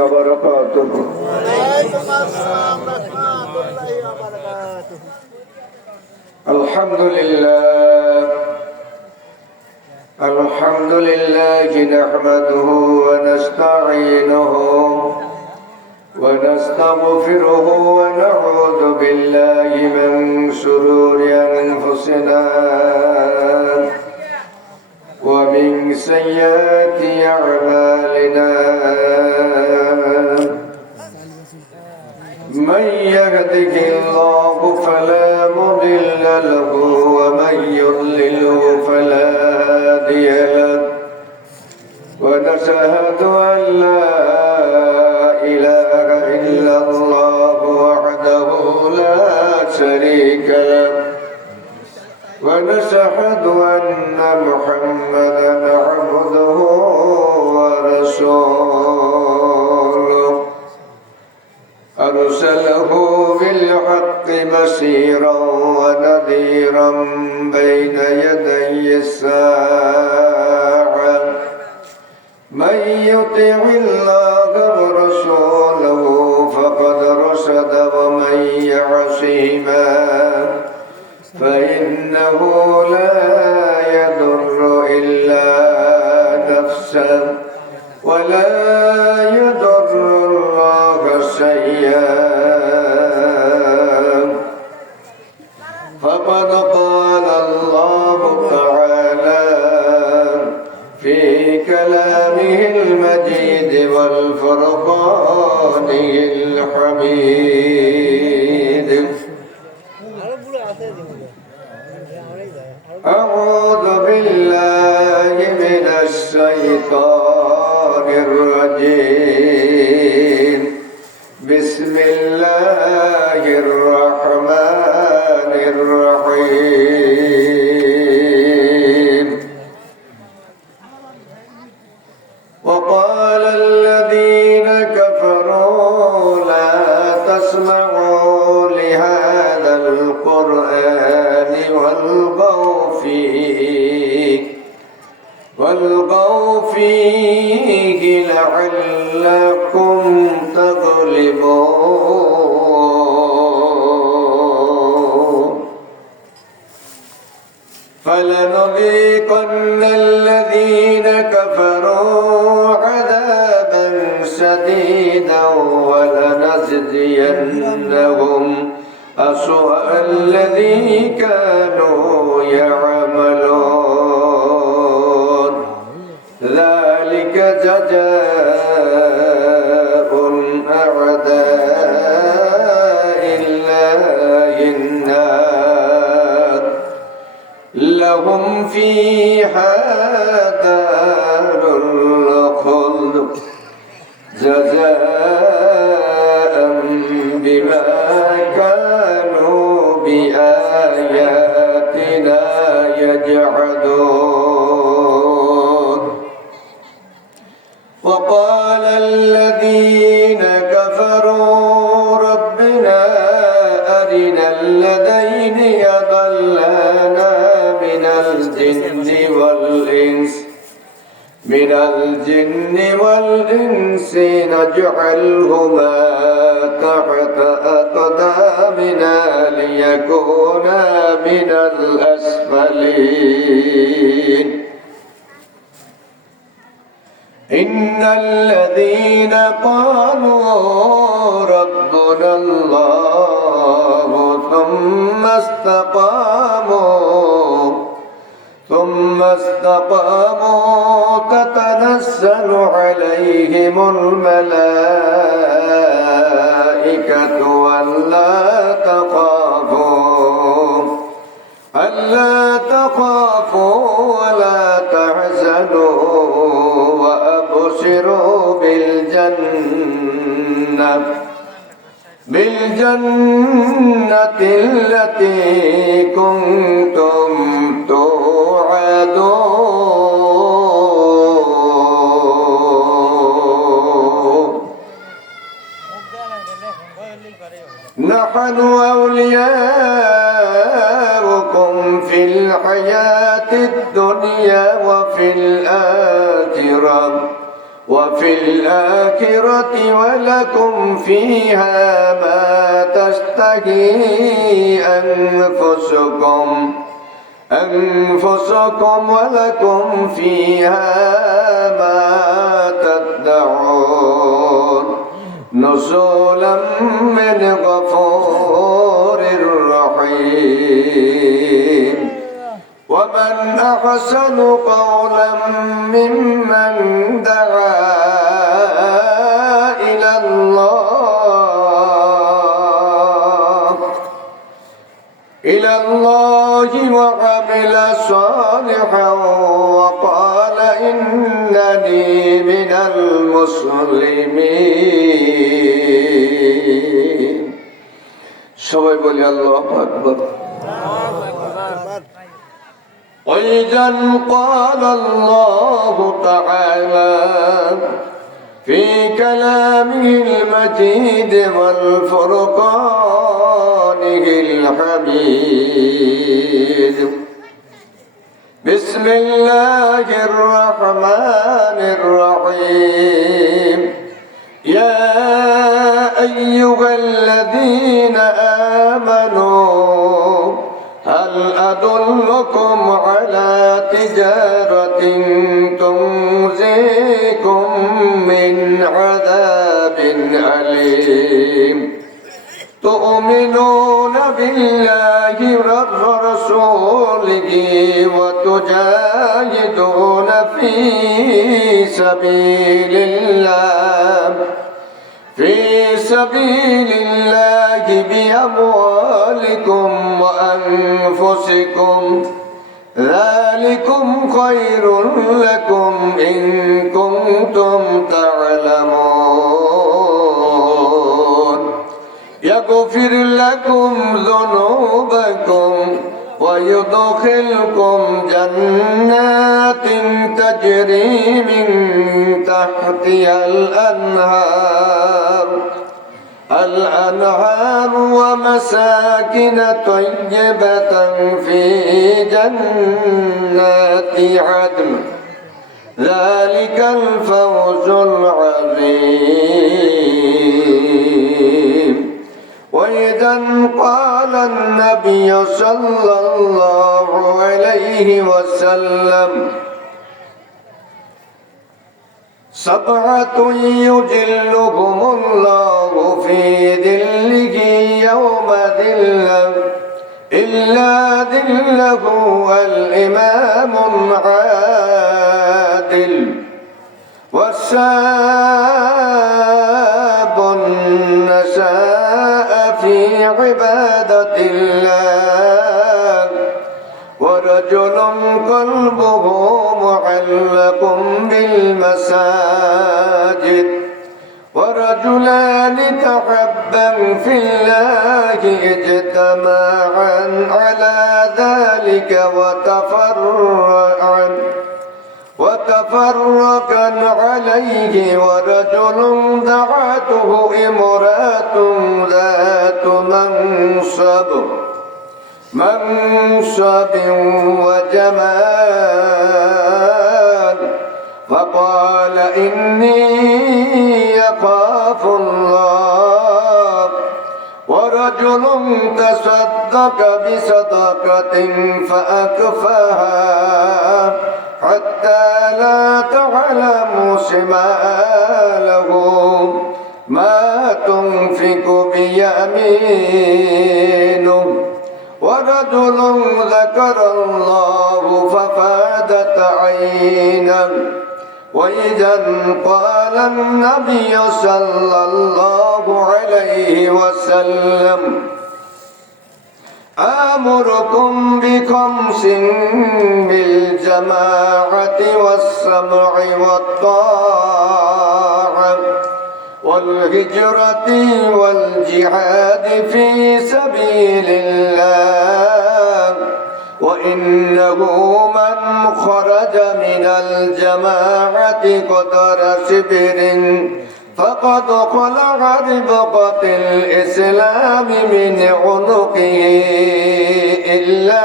وبركاته. وعليكم السلام ورحمة الله وبركاته. الحمد لله نحمده ونستعينه ونستغفره ونعوذ بالله من شرور أنفسنا ومن سيئات أعمالنا من يهده الله فلا مضل له ومن يضلله فلا هادي له ونشهد أن لا إله إلا الله وحده لا شريك له ونشهد أن محمدا عبده ورسوله أرسله بالحق بشيرا ونذيرا بين يدي الساعة من يطع الله ورسوله فقد رشد ومن يعصهما فإنه لا يضر إلا نفسه ولا يضر الله شيئا فقد قال الله تعالى في كلامه المجيد والفرقانه الحميد أعوذ بالله من الشيطان الرجيم بسم الله الرحمن الرحيم وقال الذين كفروا لا تسمعوا لهذا القرآن والغوا فيه لعلكم تغلبون فلنذيقن الذين كفروا عذابا شديدا ولنجزينهم أسوأ الذي كانوا يعملون ذلك جزاء أعداء الله النار لهم فيها دار الخلد جزاء بما كانوا بآياتنا يجحدون وقال الذين كفروا ربنا أرنا الذين يضلانا من الجن والإنس نجعلهما تحت أقدامنا ليكونا من الأسفلين إن الذين قالوا ربنا الله ثم استقاموا تتنزل عليهم الملائكة ألا تخافوا ولا تحزنوا وأبشروا بالجنة التي كنتم توعدون نحن أولياؤكم في الحياة الدنيا وفي الآخرة وفي الآخرة ولكم فيها ما تشتهي أنفسكم ولكم فيها ما تدعون نزلا من غفور رحيم ومن أحسن قولا ممن دعا إلى الله وعمل صالحا وقال إنني من المسلمين সবাই বলি আল্লাহু আকবার وإذا قال الله تعالى في كلامه المجيد والفرقانه الحميد بسم الله الرحمن الرحيم يا أيها الذين آمنوا هل أدلكم على تجارة تنجيكم من عذاب أليم تؤمنون بالله ورسوله وتجاهدون في سبيل الله بأموالكم وأنفسكم ذلكم خير لكم إن كنتم تعلمون يغفر لكم ذنوبكم ويدخلكم جنات تجري من تحتها الأنهار ومساكن طيبة في جنات عدن ذلك الفوز العظيم وإذا قال النبي صلى الله عليه وسلم سبعة يجلهم الله في ظله يوم ظله إلا ظله الإمام العادل والشاب نشأ في عبادة الله ورجل قلبه معلق بالمساجد ورجلان تحبا في الله اجتمعا على ذلك وتفرقا عليه ورجل دعته امرأة ذات منصب وجمال فقال إني يخاف الله ورجل تصدق بصدقة فأكفاها حتى لا تعلم شماله ما تنفق بيمينه ورجل ذكر الله ففادت عينه وإذا قال النبي صلى الله عليه وسلم آمركم بخمس بالجماعة والسمع والطاعة والهجرة والجهاد في سبيل الله وإنه من خرج من الجماعة قدر شبر فقد خلع ربقة الإسلام من عنقه إلا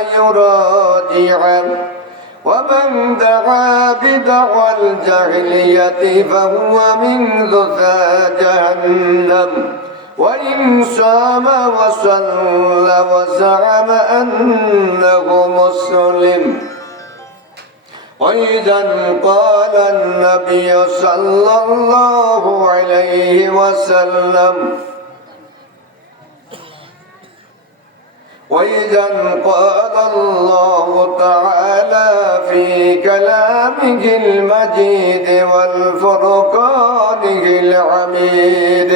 أن يراجع ومن دعا بدعوى الجاهلية فهو من ذكى جهنم وإن صام وصلى وزعم أنه مسلم وإذا قال النبي صلى الله عليه وسلم وإذا قال الله تعالى في كلامه المجيد والفرقانه الحميد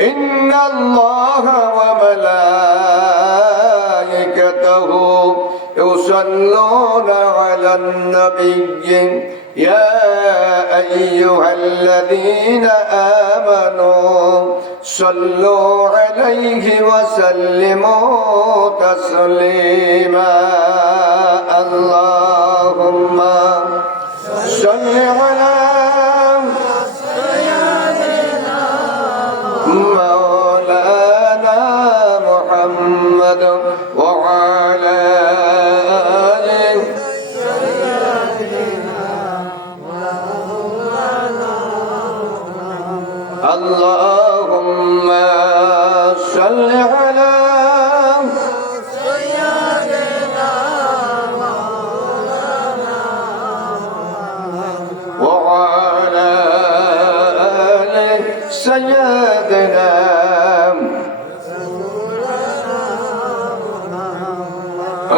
إن الله وملائكته يصلون على النبي يا أيها الذين آمنوا صلوا عليه وسلموا تسليما اللهم صل على مولانا محمد وعلى آله اللهم صل على سيدنا مولانا وعلى آل سيدنا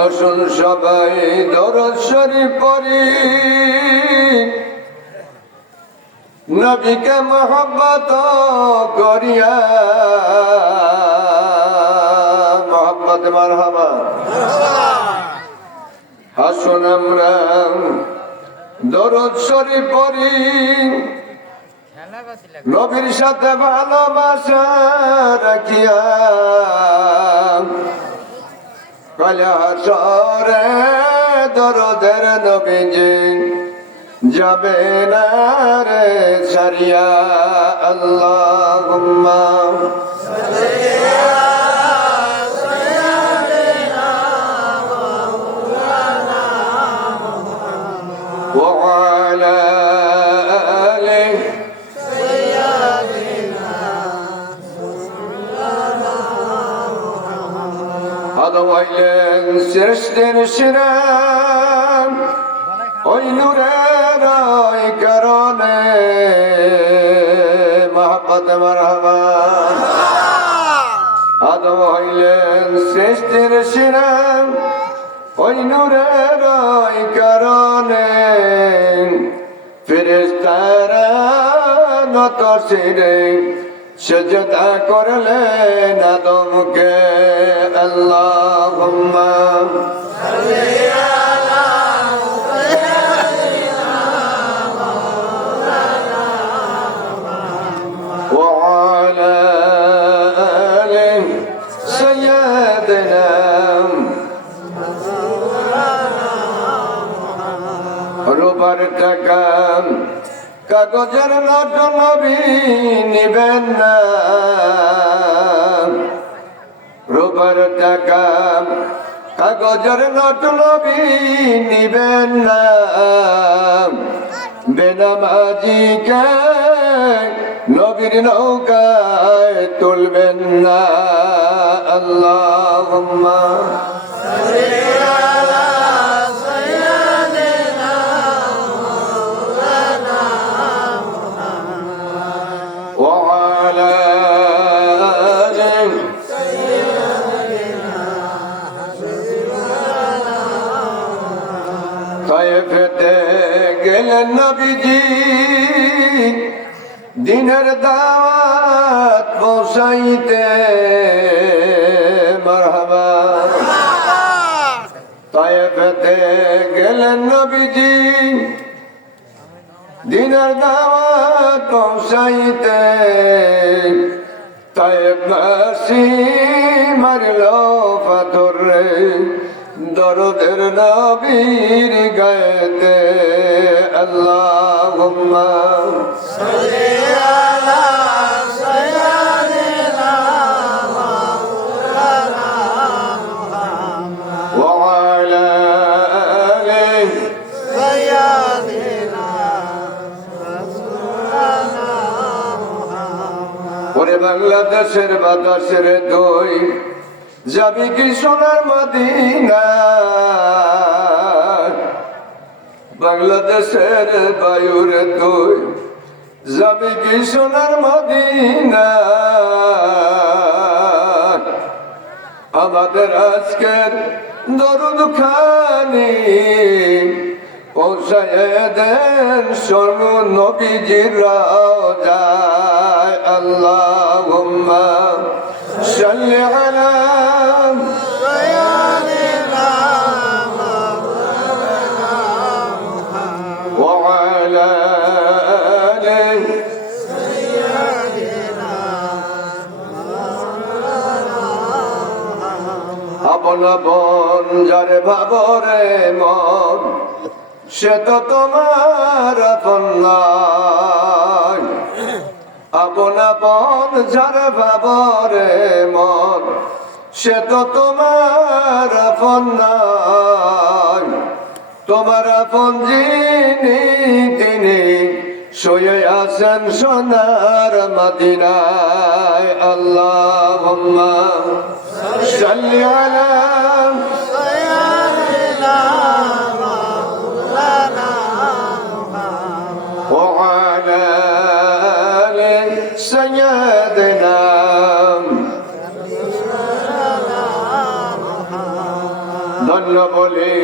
আসুন সবাই দরুদ শরীফ পড়ি নবীকে মোহাম্মত করিয়া মোহাম্মদ মারহাবা আসুন আমরা দরুদ শরীফ পড়ি নবীর সাথে ভালোবাসা রাখিয়া কালে হাসরে দরদের নবীজি যাবে না রে সারিয়া আল্লাহুম্মা সাল্লি আলা সাইয়্যিদিনা মাওলানা মুহাম্মদ ওয়া আলা আলি সাইয়্যিদিনা মাওলানা মুহাম্মদ আদওয়াইলেন সৃষ্টির শিরাম ওই নূরের ওই কারণে মহব্বত মারহাবা আদম হইলেন সৃষ্টির শিরাম ওই নূরের ওই কারণে ফেরেশতারা নত শিরে সেজদা করলেন আদমকে আল্লাহুম্মা সাল্লি আলা وعلى آل سيدنا রূপার টাকা কাগজের নোট নবী নিবেন না রূপার টাকা কাগজের নোট নবী নিবেন না বেনামাজিকে নবীর নৌকায় তুলবেন না আল্লাহুম্মা সাল্লি আলা সাইয়্যিদিনা মাওলানা মুহাম্মদ ওয়া আলা আলি সাইয়্যিদিনা হাবিবানা তায়েফেতে গেলেন নবীজি দিনের দাওয়াত পৌঁছাইতে মারহাবা তায়েফেতে গেলেন নবীজি দিনের দাওয়াত পৌঁছাইতে তায়েফবাসী মারল পাথর রে দরদের নবীর গায়েতে আল্লাহুম্মা সাল্লি আলা সাইয়্যিদিনা মাওলানা মুহাম্মদ ওয়া আলা আলি ওরে বাংলাদেশের বাতাসের দই যাবি কি সোনার মদিনা, বাংলাদেশের বায়ুর দই যাবি কি সোনার মদিনা। আমাদের আজকের দরুদ খানি পৌঁছায় দেন সোনু নবীজির রওজায়। আল্লাহুম্মা সাল্লি আলা ওয়া আলা আলিহি আপন আপন যারে ভাবরে মন সে তো তোমার আপন নয়। আপন আপন যারে ভাবরে মন সে তো তোমার আপন নয়। তোমার আপন যিনি তিনি শুয়ে আছেন সোনার মদিনায়। আল্লাহুম্মা সাল্লি আলা ওয়া আলা আলি সাইয়্যিদিনা। ধন্য বলি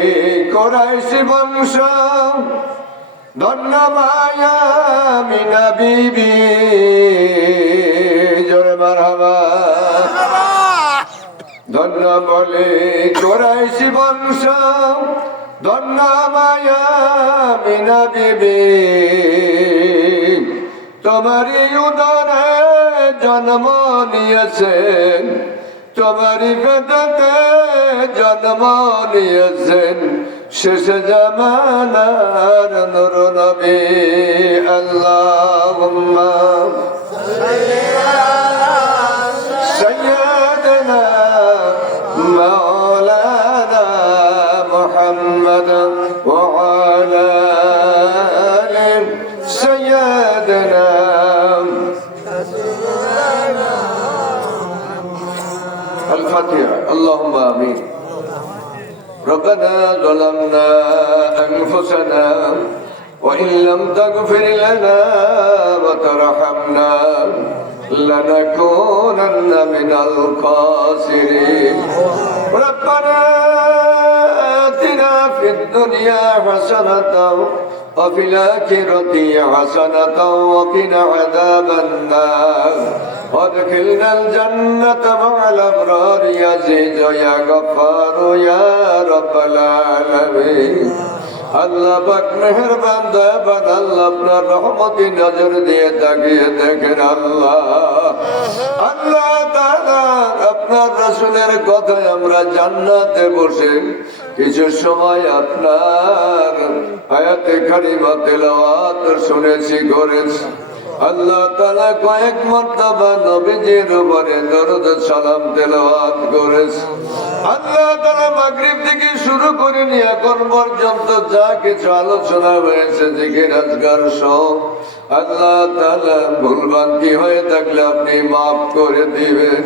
কুরাইশি বংশ, ধন্য মায়া মিনা বিবি, জোরে মারহাবা। ধন্য বলি কুরাইশি বংশ, ধন্য মায়া মিনা বিবি, তোমারই উদরে জন্ম নিয়েছেন, তোমারই পেটে জন্ম নিয়েছেন শেষে জামানার নূর নবী। আল্লাহুম্মা সাল্লি আলা সাইয়্যিদিনা মাওলানা মুহাম্মদ ওয়া আলা আলি সাইয়্যিদিনা। الفاتحة. اللهم آمين. ربنا ظلمنا أنفسنا وإن لم تغفر لنا وترحمنا لنكونن من الخاسرين. ربنا آتنا في الدنيا حسنة وفي الآخرة حسنة وقنا عذاب النار وادخلنا الجنة مع الأبرار يا عزيز يا غفار يا رب العالمين. আল্লাহ পাক মেহেরবান দয়াবান আল্লাহ, আপনার রহমতি নজর দিয়ে তাকিয়ে দেখেন আল্লাহ। আল্লাহ তাআলা আপনার রাসূলের কথায় আমরা জান্নাতে বসে কিছু সময় আপনার আয়াতে কারিমা তেলাওয়াত শুনেছি করেছি। আল্লাহ তাআলা কয়েক মর্তবা নবীজির উপরে দরুদ সালাম তেলাওয়াত করেছে। আল্লাহ তাআলা মাগরিব থেকে শুরু করে নিয়ে এখন পর্যন্ত যা কিছু আলোচনা হয়েছে জিকির আজকার সব, আল্লাহ তাআলা ভুলভ্রান্তি হয়ে থাকলে আপনি মাফ করে দিবেন।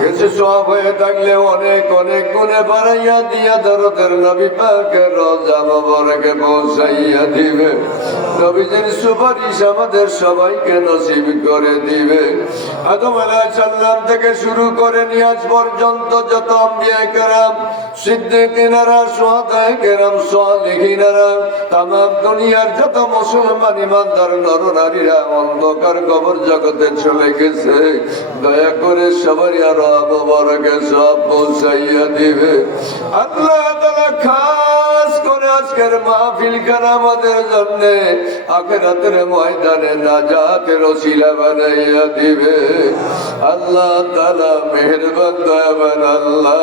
কিছু সওয়াব হয়ে থাকলে অনেক অনেক গুণে বাড়াইয়া দিয়া দরদের নবী পাকের রওজা মোবারকে পৌঁছাইয়া দিবেন। নবীজির সুপারিশ আমাদের সবাইকে নসিব করে দিবেন। আদম আলাইহিস সালাম থেকে শুরু করে নিয়ে আজ পর্যন্ত যত আম্বিয়া কেরাম, সিদ্দিকিনারা, শুহাদায়ে কেরাম, সালিহিনারা, তামাম দুনিয়ার যত মুসলমান ইমানদার নর নারীরা অন্ধকার কবর জগতে চলে গেছে, দয়া করে সবারই আর মোবারকে সব পৌঁছাইয়া দিবে। আল্লাহ তাআলা খাস করে আজকের মাহফিল খানা আমাদের জন্য আখিরাতের ময়দানে নাজাতের ওসিলা বানাইয়া দিবে। আল্লাহ তাআলা মেহেরবান দয়াবান আল্লাহ,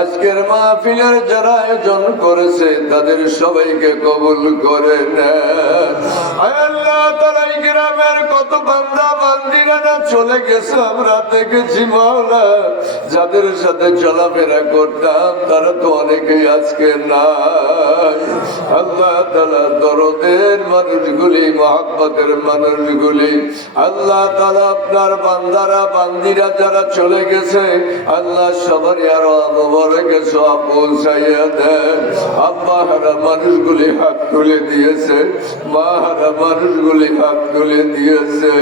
আজকের মাহফিলের যারা আয়োজন করেছে তাদের সবাইকে কবুল করে নেন। আল্লাহ তাআলা এই গ্রামের কত বান্দা বান্দিরা চলে গেছে আমরা দেখেছি মাওলা। যাদের সাথে চলাফেরা করতাম তারা তো অনেকেই আজকে নাই। আল্লাহ তাআলা দরদের মানুষগুলি, মহব্বতের মানুষগুলি, আল্লাহ তাআলা আপনার বান্দারা বান্দিরা যারা চলে গেছে আল্লাহ সবারই আরো মোবারকে সওয়াব পৌঁছাইয়া দেন। আব্বা হারা মানুষগুলি হাত তুলে দিয়েছে, মা হারা মানুষগুলি হাত তুলে দিয়েছে।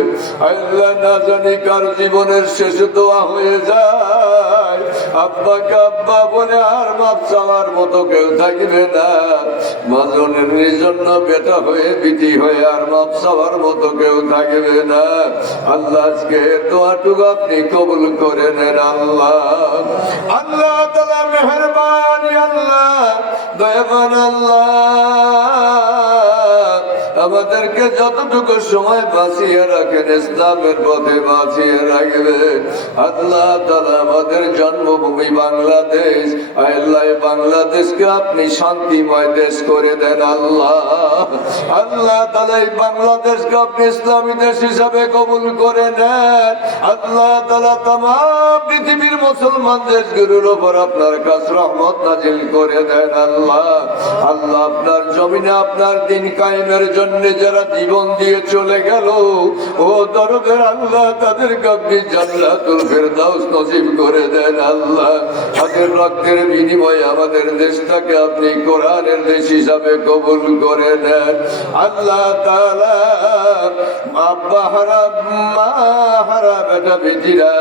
আল্লাহ না জানি কার জীবনের শেষ দোয়া হয়ে যায়, আব্বাকে আব্বা বলে আর মাপ চাওয়ার মতো কেউ থাকবে না। মাজনের জন্য বেটা হয়ে বিটি হয়ে আর মাপ চাওয়ার মতো কেউ থাকবে না। আল্লাহ আজকে দোয়াটুকু আপনি কবুল করে নেন। আল্লাহ আল্লাহ তাআলা মেহেরবানি, আল্লাহ দয়াবান, আল্লাহ আমাদেরকে যতটুকু সময় বাঁচিয়ে রাখেন ইসলামের পথে বাঁচিয়ে রাখবেন। আল্লাহ তাআলা আমাদের জন্মভূমি বাংলাদেশ, আল্লাহ বাংলাদেশকে আপনি শান্তিময় দেশ করে দেন। আল্লাহ আল্লাহ তাআলা এই বাংলাদেশকে আপনি ইসলামী দেশ হিসাবে কবুল করে নেন। আল্লাহ তাআলা तमाम পৃথিবীর মুসলমান দেশগুলোর উপর আপনার কাছে রহমত নাজিল করে দেন। আল্লাহ আল্লাহ আপনার জমিনে আপনার দিন কায়েমের জন্য যারা জীবন দিয়ে চলে গেল, ও দরদের আল্লাহ তাদেরকে আপনি জান্নাতুল ফেরদাউস নসিব করে দেন। আল্লাহ তাদের রক্তের বিনিময়ে আমাদের দেশটাকে আপনি কোরআনের দেশ হিসাবে কবুল করে নেন। আল্লাহ তাআলা আব্বা হারা মা হারা বেটা বেটিরা,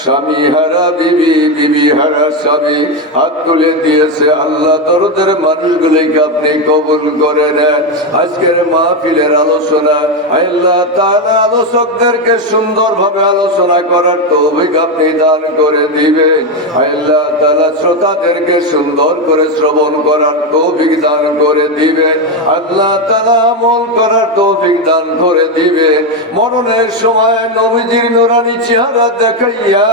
স্বামী হারা বিবি, বিবি হারা স্বামী হাত তুলে দিয়েছে। আল্লাহ দরদের মানুষগুলিকে আপনি কবুল করে নেন। আজকের মাহফিলের আলোচনা আল্লাহ তাআলা আলোচকদেরকে সুন্দরভাবে আলোচনা করার তৌফিক আপনি দান করে দিবেন। আল্লাহ তাআলা শ্রোতাদেরকে সুন্দর করে শ্রবণ করার তৌফিক দান করে দিবেন। আল্লাহ তাআলা আমল করার তৌফিক দান করে দিবেন। মরণের সময় নবীজির নূরানি চেহারা দেখাইয়া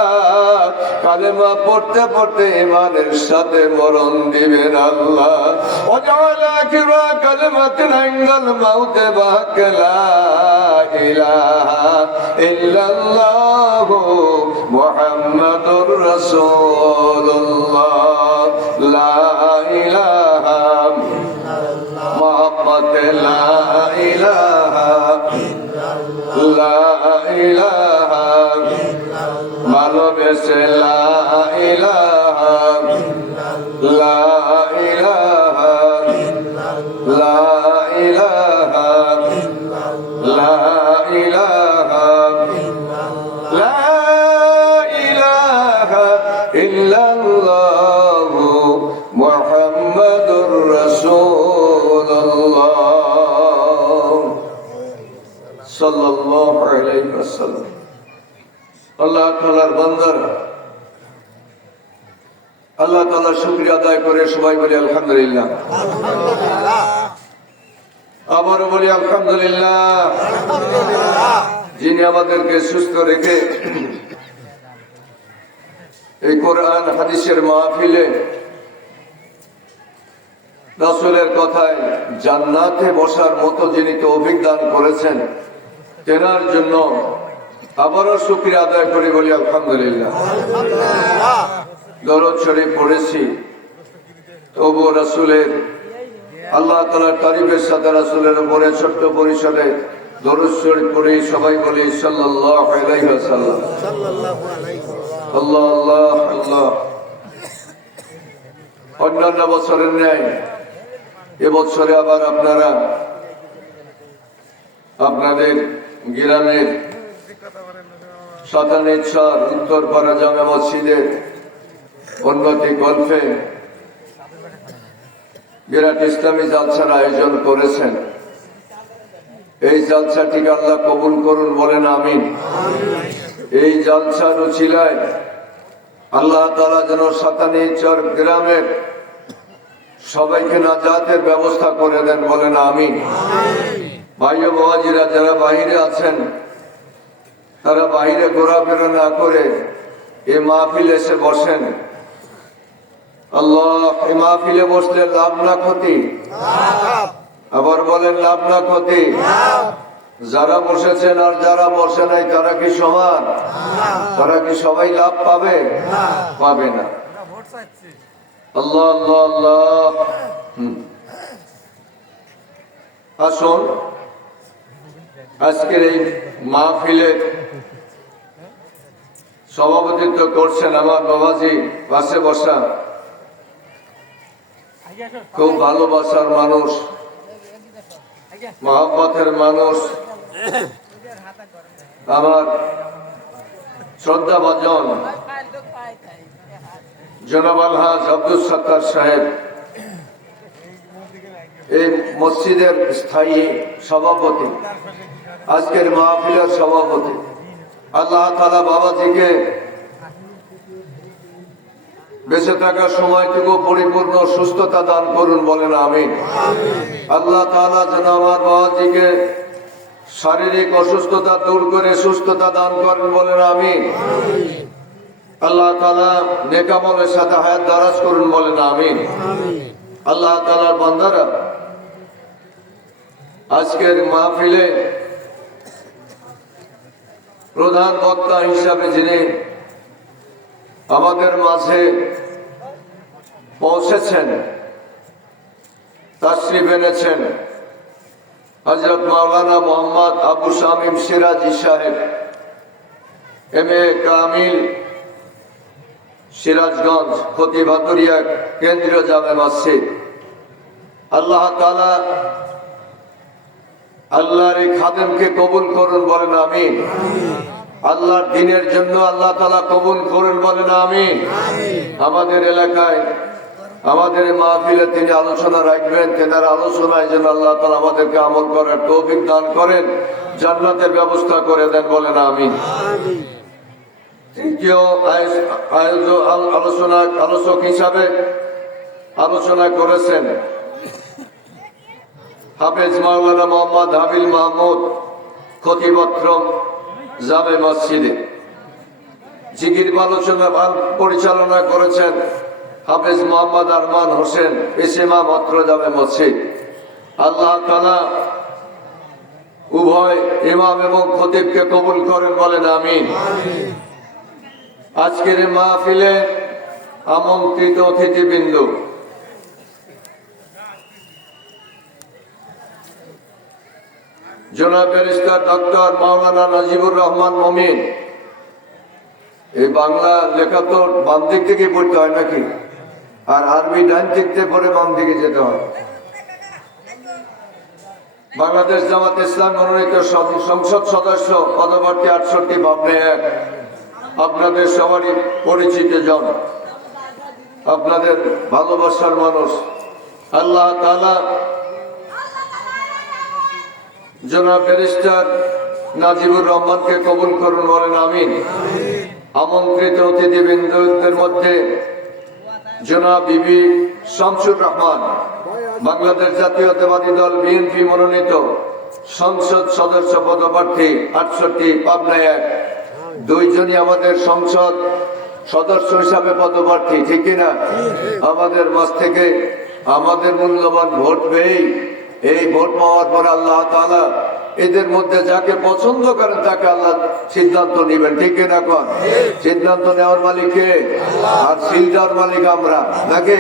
কালেমা পড়তে পড়তে ঈমানের সাথে মরণ দিবেন। আল্লাহ ওয়াজআলা আখিরা কালিমাতিন ইনদাল মাউত বাকালা ইলাহা ইল্লাল্লাহ মুহাম্মাদুর রাসূলুল্লাহ লা ইলাহা মুহাম্মাদ লা ইলাহা লা ইলাহা ভালোবেসে লা ইলাহা লা ইলাহা লা ইলাহা লা ইলাহা লা ইলাহা ইল্লাল্লাহ মুহাম্মাদুর রাসূলুল্লাহ সাল্লাল্লাহু আলাইহি ওয়াসাল্লাম। আল্লাহ তাআলার বান্দারা, আল্লাহ তাআলা শুকরিয়া আদায় করে সবাই বলি আলহামদুলিল্লাহ। আবারও বলি আলহামদুলিল্লাহ। যিনি আমাদেরকে সুস্থ রেখে এই কোরআন হাদিসের মাহফিলে রাসূলের কথায় জান্নাতে বসার মতো যিনি তৌফিক দান করেছেন, তেনার জন্য আবারও শুকরিয়া আদায় করে বলি আলহামদুলিল্লাহ। দরুদ শরীফ পড়েছি, তবু রাসূলের আল্লাহ তাআলার তারিফের সাথে রাসূলের উপরে ছোট্ট পরিসরে দরুদ শরীফ পড়ে সবাই বলি সাল্লাল্লাহু আলাইহি ওয়াসাল্লাম। আল্লাহ আল্লাহ আল্লাহ। অন্যান্য বছরের ন্যায় এবছরে আবার আপনারা আপনাদের গ্রামের সাতানিচ্ছর উত্তরপাড়া জামে মসজিদের উন্নতি গল্পে বিরাট ইসলামী জালসার আয়োজন করেছেন। এই জালসাটিকে আল্লাহ কবুল করুন, বলেন আমিন। এই জালসার উছিলায় আল্লাহ তাআলা যেন সাতানিচ্ছর গ্রামের সবাইকে নাজাতের ব্যবস্থা করে দেন, বলেন আমিন। ভাই ও বাবাজিরা যারা বাহিরে আছেন, তারা বাহিরে ঘোরাফেরা না করে এই মাহফিল এসে বসেন। আল্লাহ, এই মাহফিলে বসলে লাভ না ক্ষতি? আবার বলেন লাভ না ক্ষতি? যারা বসেছেন আর যারা বসে নাই তারা কি সমান? তারা কি সবাই লাভ পাবে? পাবে না। আল্লাহ আল্লাহ আল্লাহ। আসুন, আজকের এই মাহফিলে সভাপতিত্ব করছেন আমার বাবাজি, পাশে বসা, খুব ভালোবাসার মানুষ, মহব্বতের মানুষ, আমার শ্রদ্ধাভাজন জনাব আলহাজ আব্দুল সত্তার সাহেব, এই মসজিদের স্থায়ী সভাপতি, আজকের মাহফিলের সভাপতি। আল্লাহ তাআলা বাবাজিকে বেঁচে থাকার সময়টুকু পরিপূর্ণ সুস্থতা দান করুন, বলেন আমিন। আল্লাহ তাআলা যেন আমার বাবাজিকে শারীরিক অসুস্থতা দূর করে সুস্থতা দান করেন, বলেন আমিন। আল্লাহ তাআলা নেক আমলের সাথে হায়াত দারাজ করুন, বলেন আমিন। আল্লাহ তাআলার বান্দারা, আজকের মাহফিলে প্রধান বক্তা হিসাবে যিনি আমাদের মাঝে পৌঁছেছেন, তাশরিফ এনেছেন, হযরত মাওলানা মোহাম্মদ আবু শামীম সিরাজি সাহেব, এম.এ. কামিল, সিরাজগঞ্জ খতিব হাতুরিয়া কেন্দ্রীয় জামে মসজিদ। আল্লাহ তাআলা আল্লাহর এই খাদেমকে কবুল করুন, বলেন আমিন। আল্লাহর দ্বীনের জন্য আল্লাহ তাআলা কবুল করুন, বলেন আমিন। আমাদের এলাকায়, আমাদের মাহফিলে তিনি আলোচনা রাখবেন, তেনার আলোচনায় যেন আল্লাহ তাআলা আমাদেরকে আমল করার তৌফিক দান করেন, জান্নাতের ব্যবস্থা করে দেন, বলেন আমিন। তৃতীয় আলোচক হিসাবে আলোচনা করেছেন হাফেজ মাওলানা মোহাম্মদ হাবিল মাহমুদ, খতিবত্র জামে মসজিদে। জিকির আলোচনা পরিচালনা করেছেন হাফেজ মোহাম্মদ আরমান হোসেন, ইসিমা মাত্র জামে মসজিদ। আল্লাহ তাআলা উভয় ইমাম এবং খতিবকে কবুল করেন, বলেন আমিন। আজকের মাহফিলে আমন্ত্রিত অতিথিবৃন্দ, জনাব ব্যারিস্টার ডক্টর মাওলানা নাজিবুর রহমান মমিন। এই বাংলা লেখা তো বাম দিক থেকে পড়তে হয় নাকি, আর আরবি ডান দিক থেকে পড়ে বাম দিকে যেতে হয়। বাংলাদেশ জামাত ইসলাম মনোনীত সংসদ সদস্য, পদপ্রার্থী 68 পাবনা 1, আপনাদের সবারই পরিচিত জন, আপনাদের ভালোবাসার মানুষ। আল্লাহ তাআলা জনাব ব্যারিস্টার নাজিবুর রহমানকে কবুল করুন, বলেন আমিন। আমন্ত্রিত অতিথিবৃন্দদের মধ্যে জনাব বিবি শামসুর রহমান, বাংলাদেশ জাতীয়তাবাদী দল বিএনপি মনোনীত সংসদ সদস্য পদপ্রার্থী 68 পাবনা 1, দুইজনই আমাদের সংসদ সদস্য হিসাবে পদপ্রার্থী, ঠিক কিনা? আমাদের মাঝ থেকে আমাদের মূল্যবান ভোট পেয়ে, এই ভোট পাওয়ার পর আল্লাহ তাআলা এদের মধ্যে যাকে পছন্দ করেন তাকে আল্লাহ সিদ্ধান্ত নেবেন, ঠিক কিনা? কোন সিদ্ধান্ত নেওয়ার মালিক কে? আর সিল দেওয়ার মালিক আমরা, নাকি?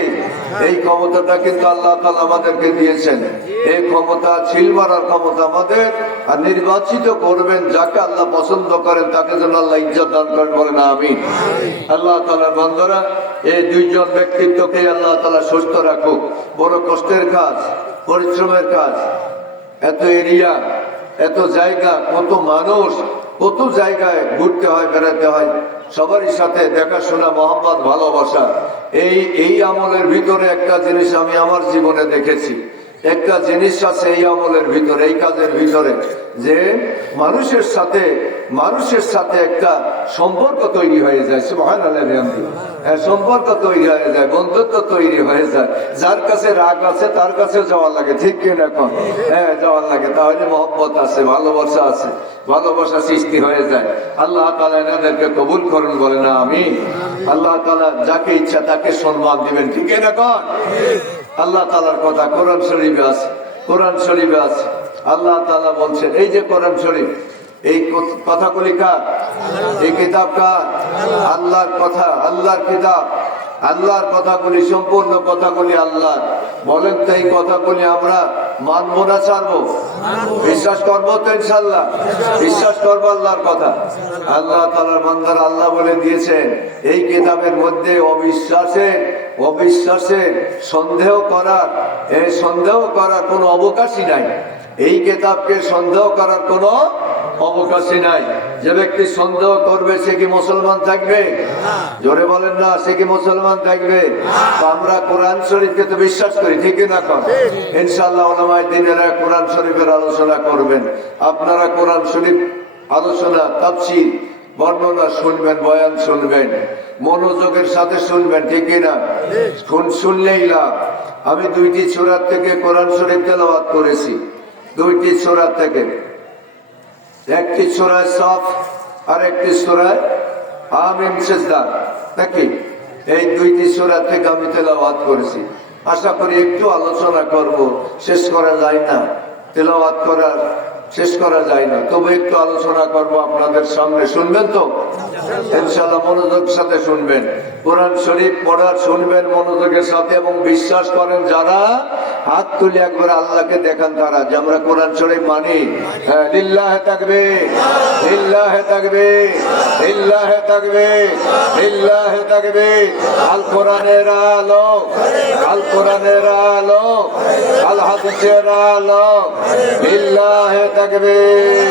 এই ক্ষমতাটা কিন্তু আল্লাহ তাআলা আমাদেরকে দিয়েছেন। এই ক্ষমতা, সিল মারার ক্ষমতা আমাদের, আর নির্বাচিত করবেন যাকে আল্লাহ পছন্দ করেন তাকে যেন আল্লাহ ইজ্জত দান করেন, বলেন আমিন। আল্লাহ তাআলার বান্দারা, এই দুইজন ব্যক্তিত্বকে আল্লাহ তাআলা সুস্থ রাখুক। বড় কষ্টের কাজ, পরিশ্রমের কাজ, এত এরিয়া, এত জায়গা, কত মানুষ, কত জায়গায় ঘুরতে হয়, বেড়াতে হয়, সবারই সাথে দেখাশোনা, মহব্বত, ভালোবাসা। এই আমলের ভিতরে একটা জিনিস আমি আমার জীবনে দেখেছি, একটা জিনিস আছে এই আমলের ভিতরে, এই কাজের ভিতরে, যে মানুষের সাথে একটা সম্পর্ক তৈরি হয়ে যায়। সুবহানাল্লাহ, সম্পর্ক তৈরি হয়ে যায়, বন্ধুত্ব তৈরি হয়ে যায়। যার কাছে রাগ আছে তার কাছে যাওয়ার লাগে, ঠিক কিনা? এখন যাওয়ার লাগে, তাহলে মহব্বত আছে, ভালোবাসা আছে, ভালোবাসা সৃষ্টি হয়ে যায়। আল্লাহ তাআলা এনাদেরকে কবুল করুন, বলে না আমিন। আল্লাহ তাআলা যাকে ইচ্ছা তাকে সম্মান দিবেন, ঠিক কিনা? এখন আল্লাহ তাআলার কথা কোরআন শরীফে আছে, কোরআন শরীফে আছে, আল্লাহ তাআলা বলছেন এই যে কোরআন শরীফ, এই কথাগুলি কার? এই কিতাব কার? আল্লাহর কথা, আল্লাহর কিতাব, আল্লাহর কথাগুলি, সম্পূর্ণ কথাগুলি আল্লাহ। বলেন তো এই কথাগুলি আমরা মানবো না ছাড়বো? বিশ্বাস করবো তো ইনশাল্লাহ? বিশ্বাস করবো আল্লাহর কথা। আল্লাহ তাআলার বান্দার আল্লাহ বলে দিয়েছেন এই কিতাবের মধ্যে অবিশ্বাসে সন্দেহ করার কোনো অবকাশই নাই। এই কিতাবকে সন্দেহ করার কোনো অবকাশই নাই। যে ব্যক্তি সন্দেহ করবে সে কি মুসলমান থাকবে? জোরে বলেন না, সে কি মুসলমান থাকবে? আমরা কোরআন শরীফকে তো বিশ্বাস করি, ঠিক না? ইনশাআল্লাহ উলামায়ে দ্বীনেরা কোরআন শরীফের আলোচনা করবেন। আপনারা কোরআন শরীফ আলোচনা, তাফসীর, বর্ণনা শুনবেন, বয়ান শুনবেন, মনোযোগের সাথে শুনবেন, ঠিক না? শুনলেই লাভ। আমি 2টি সূরা থেকে কোরআন শরীফ তেলাওয়াত করেছি, 2টি সূরা থেকে। একটি সূরায়ে সাফ আর একটি সূরায়ে আমিন সিজদা, নাকি? এই 2টি সূরা থেকে আমি তেলাওয়াত করেছি। আশা করি একটু আলোচনা করব, শেষ করা যায় না, তেলাওয়াত করার শেষ করা যায় না, তবে একটু আলোচনা করব আপনাদের সামনে। শুনবেন তো ইনশাআল্লাহ? মনোযোগের সাথে শুনবেন। কোরআন শরীফ পড়ার শুনবেন মনোযোগের সাথে, এবং বিশ্বাস করেন যারা, হাত তুলে একবার আল্লাহকে দেখান তারা যে আমরা কোরআন শরীফ মানি। লিল্লাহে তাকবীর, লিল্লাহে তাকবীর, লিল্লাহে তাকবীর, লিল্লাহে তাকবীর। আল কোরআনের আলো, আল কোরআনের আলো, আল হাদিসের আলো, লিল্লাহে তাকবীর।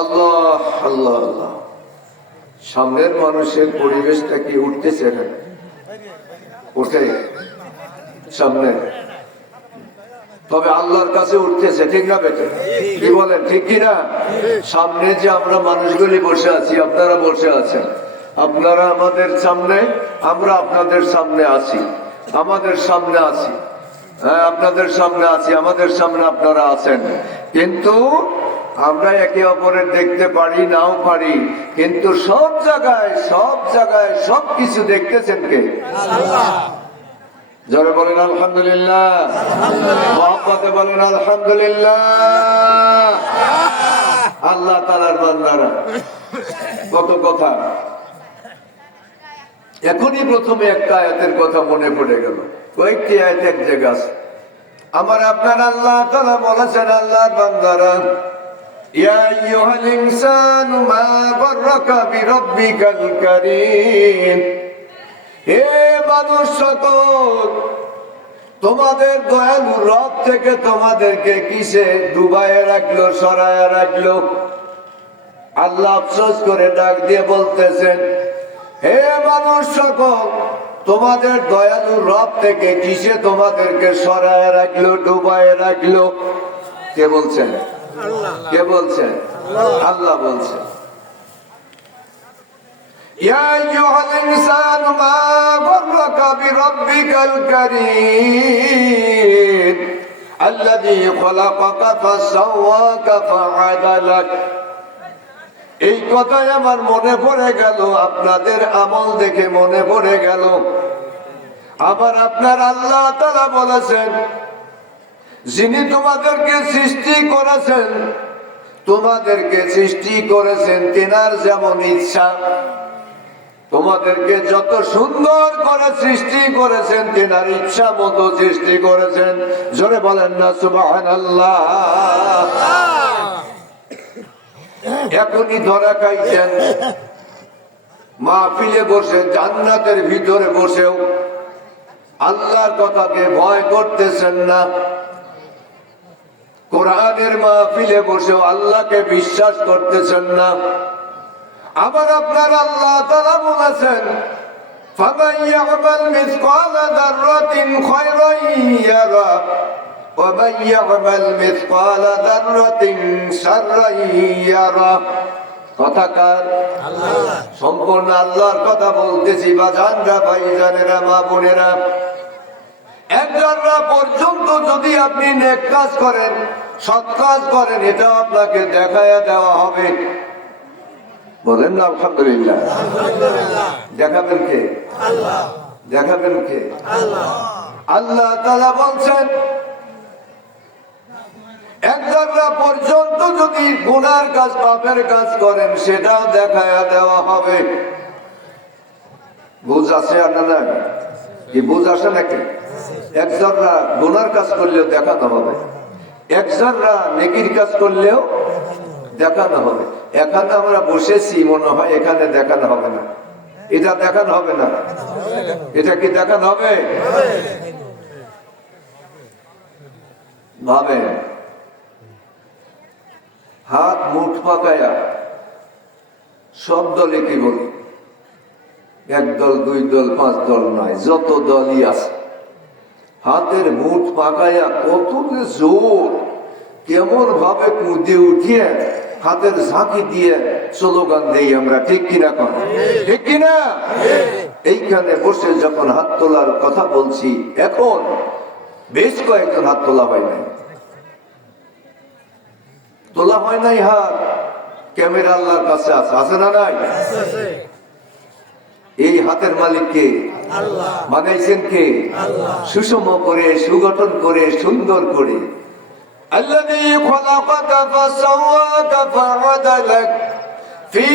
আল্লাহ আল্লাহ আল্লাহ। সামনের মানুষের পরিবেশটা কি উঠতেছে? উঠে সামনে, তবে আল্লাহর কাছে উঠতেছে, ঠিক না বেটে? কি বলেন, ঠিক কিনা? সামনে যে আমরা মানুষগুলি বসে আছি, আপনারা বসে আছেন, আপনারা আমাদের সামনে, আমরা আপনাদের সামনে আছি, আমাদের সামনে আছি, হ্যাঁ আপনাদের সামনে আছি, আমাদের সামনে আপনারা আছেন। কিন্তু আমরা একে অপরের দেখতে পারি, নাও পারি, কিন্তু সব জায়গায় সবকিছু দেখতেছেন কে? জোরে বলেন আলহামদুলিল্লাহ, মহব্বতে বলেন আলহামদুলিল্লাহ। আল্লাহ তাআলার বান্দারা, কত কথা। এখনই প্রথমে একটা আয়াতের কথা মনে পড়ে গেল, কয়েকটি আয়াত এক জায়গা আছে। আমার আপনার আল্লাহ তাআলা বলেছেন, আল্লাহর বান্দারা, ইয়া আইয়ুহাল ইনসানু মা গাররাকা বিরাব্বিকাল কারীম। হে মানুষ সকল, তোমাদের দয়ালু রব থেকে তোমাদেরকে কিসে ডুবায়ে রাখলো, সরায়ে রাখলো? আল্লাহ আফসোস করে ডাক দিয়ে বলতেছেন, হে মানুষ সকল, তোমাদের দয়ালু রব থেকে কিসে তোমাদেরকে সরায়ে রাখলো, ডুবায়ে রাখলো? কে বলছেন? কে বলছেন? আল্লাহ বলছেন। ইয়া আইয়ুহাল ইনসানু মা গাররাকা বিরাব্বিকাল কারীম আল্লাযী খালাকাকা ফাসাওয়াকা ফাআদালাক। এই কথাই আমার মনে পড়ে গেল, আপনাদের আমল দেখে মনে পড়ে গেল। আবার আপনার আল্লাহ তাআলা বলেছেন, যিনি তোমাদেরকে সৃষ্টি করেছেন তিনার যেমন ইচ্ছা, তোমাদেরকে যত সুন্দর করে সৃষ্টি করেছেন তিনার ইচ্ছা মতো সৃষ্টি করেছেন। জোরে বলেন না সুবহানাল্লাহ। এখনই ধরা খাইছেন মাহফিলে বসে, জান্নাতের ভিতরে বসেও আল্লাহর কথাকে ভয় করতেছেন না। কোরআনের মাহফিলে বসেও আল্লাহকে বিশ্বাস করতেছেন না। আবার আপনার আল্লাহ তাআলা বলেছেন, ফামান ইয়ামাল মিসকালা যাররাতিন খায়রান ইয়ারা ওয়া মান ইয়ামাল মিসকালা যাররাতিন শাররান ইয়ারা। কথাকার আল্লাহ, সম্পূর্ণ আল্লাহর কথা বলতেছি। বাজানরা, ভাইজানেরা, মা বোনেরা, এক যারা পর্যন্ত যদি আপনি নেক কাজ করেন, সৎ কাজ করেন, এটা আপনাকে দেখায়া দেওয়া হবে। বলেন না আলহামদুলিল্লাহ। দেখাবেন কে? আল্লাহ। দেখাবেন কে? আল্লাহ। আল্লাহ তাআলা বলছেন, এক জাররা পর্যন্ত যদি গুনার কাজ পাপের কাজ করেন সেটাও দেখায়া দেওয়া হবে। বুঝ আছে আর না? কি বুঝ আসে নাকি? এক জাররা গুনার কাজ করলেও দেখানো হবে, এক জাররা নেকির কাজ করলেও দেখানো হবে। এখানে আমরা বসেছি মনে হয় এখানে দেখানো হবে না, এটা দেখানো হবে না, এটা কি দেখানো হবে? ভাবেন, হাত মুঠ পাকায়া সব দলে কি বলি, এক দল দুই দল পাঁচ দল নয়, যত দলই আছে, হাতের মুঠ পাকায়া কত জোর কেমন ভাবে কুদে উঠিয়ে হাতের ঝাঁকি দিয়ে স্লোগান দেই আমরা, ঠিক কিনা? ঠিক কিনা? এইখানে বসে যখন হাত তোলার কথা বলছি, এখন বেশ কয়েকজন হাত তোলা হয় নাই, তোলা হয় নাই হাত। ক্যামেরা আল্লাহর কাছে আছে, আছে না নাই? এই হাতের মালিক কে? বানাইছেন কে? সুষম করে, সুগঠন করে, সুন্দর করে। الذي خلقك فسواك فعدلك في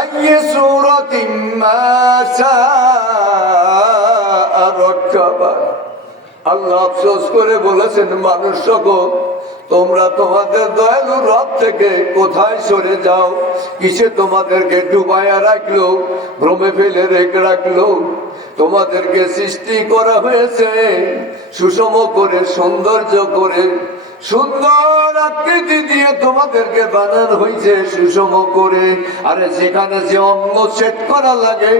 أي سورة ما شاء ركبك। আল্লাহ আফসোস করে বলেছেন, মানুষ সকল তোমরা তোমাদের দয়ালু রব থেকে কোথায় সরে যাও? কিসে তোমাদেরকে ডুবাইয়া রাখলো, ভ্রমে ফেলে রেখে রাখলো? তোমাদেরকে সৃষ্টি করা হয়েছে সুষম করে, সৌন্দর্য করে, সুন্দর আকৃতি দিয়ে তোমাদেরকে বানানো হয়েছে সুষম করে। আরে যেখানে যে অঙ্গ সেট করা লাগে,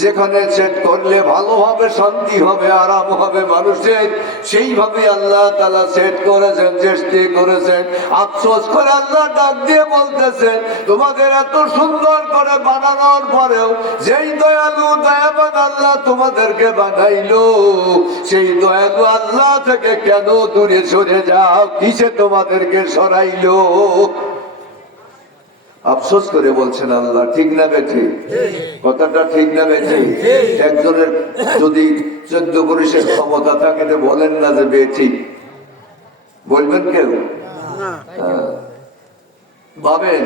যেখানে সেট করলে ভালো হবে, শান্তি হবে, আরাম হবে মানুষের, সেইভাবে আল্লাহ তাআলা সেট করেছেন, সৃষ্টি করেছেন। আফসোস করে আল্লাহ ডাক দিয়ে বলতেছেন, তোমাদের এত সুন্দর করে বানানোর পরেও যেই দয়ালু দয়াবান আল্লাহ তোমাদেরকে বানাইলো, সেই দয়ালু আল্লাহ থেকে কেন দূরে সরে যাও? কিসে তোমাদেরকে সরাইলো? আফসোস করে বলছেন আল্লাহ, ঠিক না বেঠি? কথাটা ঠিক না বেঠি? একজনের যদি 14 পুরুষের ক্ষমতা থাকে তো বলেন না যে বেঠি, বলবেন কেউ? ভাবেন,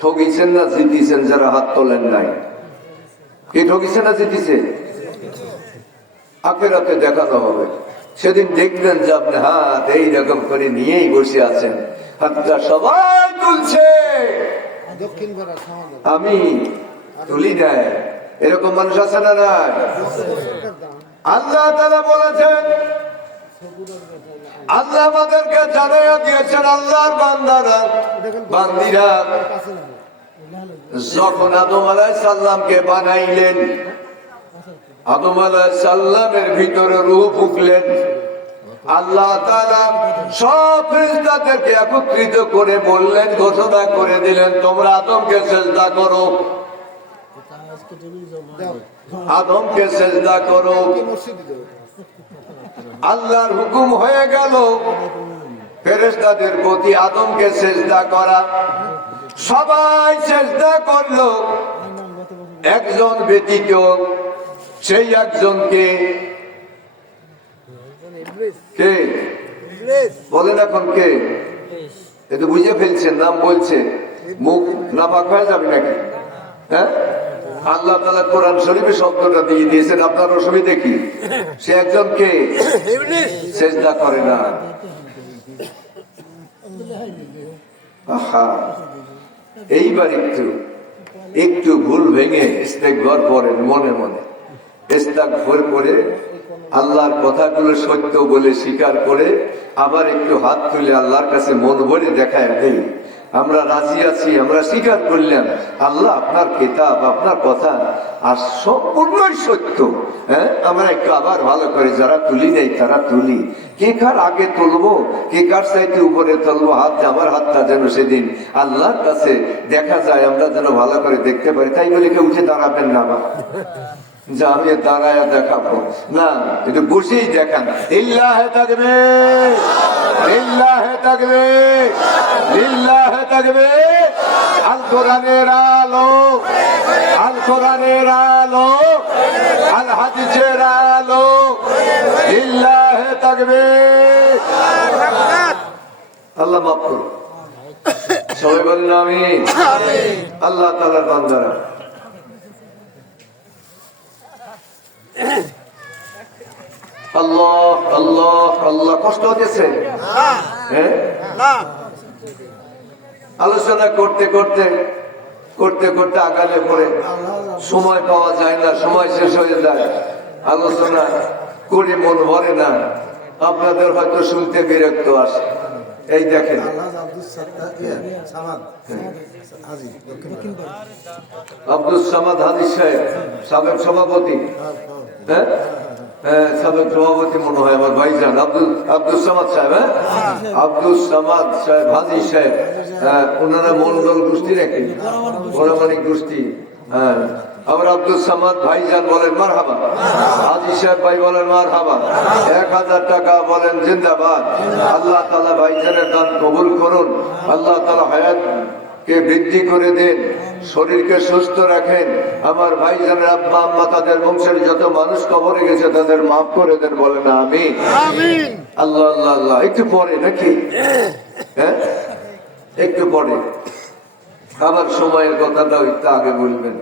ঠকিছেন না জিতিছেন যারা হাত তোলেন নাই? কে ঠকিছে না জিতিছে? আখেরাতে দেখানো হবে। সেদিন দেখবেন যে আপনি হাত এইরকম করে নিয়েই বসে আছেন, হাতটা সবাই তুলছে, আমি তুলি দেয়, এরকম মানুষ আছে না নাই? আল্লাহ তাআলা বলেছেন, আল্লাহ আমাদেরকে জানাইয়া দিয়েছেন, আল্লাহর বান্দারা বান্দিরা যখন আদম আলাইহিস সালামকে বানাইলেন, আদম আলাইহিস সালামের ভিতরে রূহ ফুঁকলেন, আল্লাহ তাআলা সব ফেরেশতাদেরকে একত্রিত করে বললেন, ঘোষণা করে দিলেন, তোমরা আদমকে সিজদা করো, আদমকে সিজদা করো। আল্লাহর হুকুম হয়ে গেল ফেরেশতাদের প্রতি আদমকে সিজদা করা। সবাই সিজদা করলো, একজন ব্যতীত, সেই একজনকে কে বলেন? এখন কে? এটা বুঝে ফেলছেন, নাম বলছে, মুখ নাপাক হয়ে যাবে নাকি? হ্যাঁ, আল্লাহ তাআলা কোরআন শরীফে শব্দটা দিয়ে দিয়েছেন, আপনার অসুবিধা কি? সে একজনকে সিজদা করে না। আহা, এইবার একটু ভুল ভেঙে ইস্তেগফার করেন, মনে মনে ইস্তেগফার করে আল্লাহর কথাগুলো সত্য বলে স্বীকার করে আবার একটু হাত তুলে আল্লাহর কাছে মন ভরে দেখায় দেই, আমরা রাজি আছি, আমরা স্বীকার করলাম আল্লাহ আপনার কিতাব, আপনার কথা আর সম্পূর্ণই সত্য। হ্যাঁ, আমরা একটু আবার ভালো করে যারা তুলি নেই তারা তুলি, কে কার আগে তুলবো, কে কার চাইতে উপরে তুলবো, হাত আমার হাতটা যেন সেদিন আল্লাহর কাছে দেখা যায়, আমরা যেন ভালো করে দেখতে পারি। তাই বলে কেউ উঠে দাঁড়াবেন না আবার যে আমি দাঁড়ায় দেখাবো না, একটু বসেই দেখান। লিল্লাহে তাকবীর, লিল্লাহে তাকবীর, লিল্লাহে তাকবীর। আল কোরআনের আলো, আল কোরআনের আলো, আল হাদিসের আলো, লিল্লাহে তাকবীর। আল্লাহ মাফ করুন, সবাই বলেন আমিন। আল্লাহ তাআলার বান্দারা, আল্লাহ আল্লাহ আল্লাহ, কষ্ট হতেছে? হ্যাঁ, আলোচনা করতে করতে করতে করতে আগালে পরে সময় পাওয়া যায় না, সময় শেষ হয়ে যায়, আলোচনা করে মন ভরে না। আপনাদের হয়তো শুনতে বিরক্ত আসে। এই দেখেন, আব্দুল সামাদ হাজি সাহেব, সাবেক সভাপতি, হ্যাঁ হ্যাঁ সাবেক সভাপতি মনে হয় আমার ভাইজান আব্দুল সামাদ সাহেব, হ্যাঁ আব্দুল সামাদ সাহেব হাজি সাহেব, হ্যাঁ ওনারা মন্ডল গোষ্ঠী নাকি পৌরামানিক গোষ্ঠী, হ্যাঁ। আবার আব্দুল সামাদ ভাইজান বলেন মারহাবা, হাজি সাহেব ভাই বলেন মারহাবা, 1000 টাকা বলেন জিন্দাবাদ। আল্লাহ তাআলা ভাইজানের দান কবুল করুন, আল্লাহ তাআলা হায়াত কে বৃদ্ধি করে দেন, শরীরকে সুস্থ রাখেন। আমার ভাইজানের আব্বা আম্মা, তাদের বংশের যত মানুষ কবরে গেছে তাদের মাফ করে দেন, বলে না আমিন। আল্লাহ আল্লাহ আল্লাহ। একটু পরে নাকি, হ্যাঁ একটু পরে আমার সময়ের কথাটা একটু আগে বলবেন।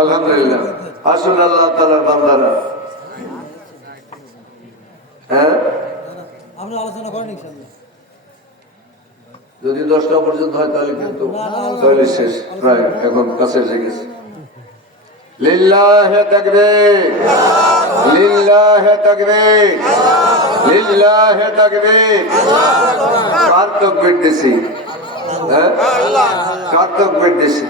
আলহামদুলিল্লাহ। আসুন আল্লাহ তাআলার বান্দারা, হ্যাঁ আমরা আলোচনা করেন ইনশাআল্লাহ। যদি 10টা পর্যন্ত হয় তাহলে কিন্তু তাহলে শেষ, প্রায় এখন কাছে এসে গেছে। লিল্লাহে তাকবীর, লিল্লাহে তাকবীর, লিল্লাহে তাকবীর। কার তাকবীর দিছি? হ্যাঁ কার তাকবীর দিছি?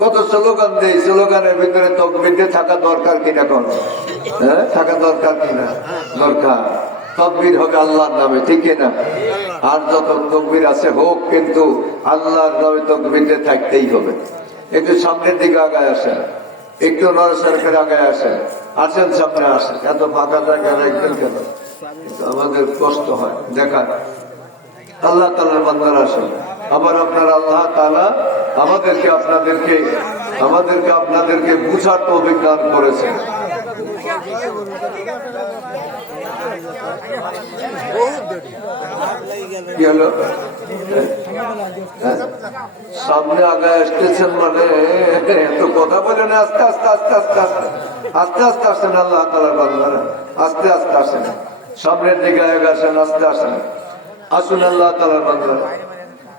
কত স্লোগান দেই, স্লোগানের ভিতরে তাকবীর দিয়ে থাকা দরকার কিনা কোন? হ্যাঁ থাকা দরকার কিনা? দরকার। তাকবীর হবে আল্লাহর নামে, ঠিক না? আর যত তাকবীর আছে হোক, কিন্তু আল্লাহর নামে তাকবীরতে থাকতেই হবে। একটু সামনের দিকে আগায় আসেন, একটু নরসরকার আগায় আসেন, আসেন সামনে আসেন। এত ফাঁকা জায়গা রাখবেন কেন? আমাদের কষ্ট হয় দেখার। আল্লাহ তাআলার বান্দারা আসেন। আবার আপনার আল্লাহ তাআলা আমাদেরকে আপনাদেরকে বুঝার তৌফিক দান করেছেন। কি হলো? সামনে আগায় আসতেছেন মানে এত কথা বলেন, আস্তে আস্তে আস্তে আস্তে আস্তে আস্তে আস্তে আসেন। আল্লাহ তাআলার বান্দারা আস্তে আস্তে আসেন, সামনের দিকে আগে আসেন, আস্তে আসেন। আসুন আল্লাহ তাআলার বান্দারা।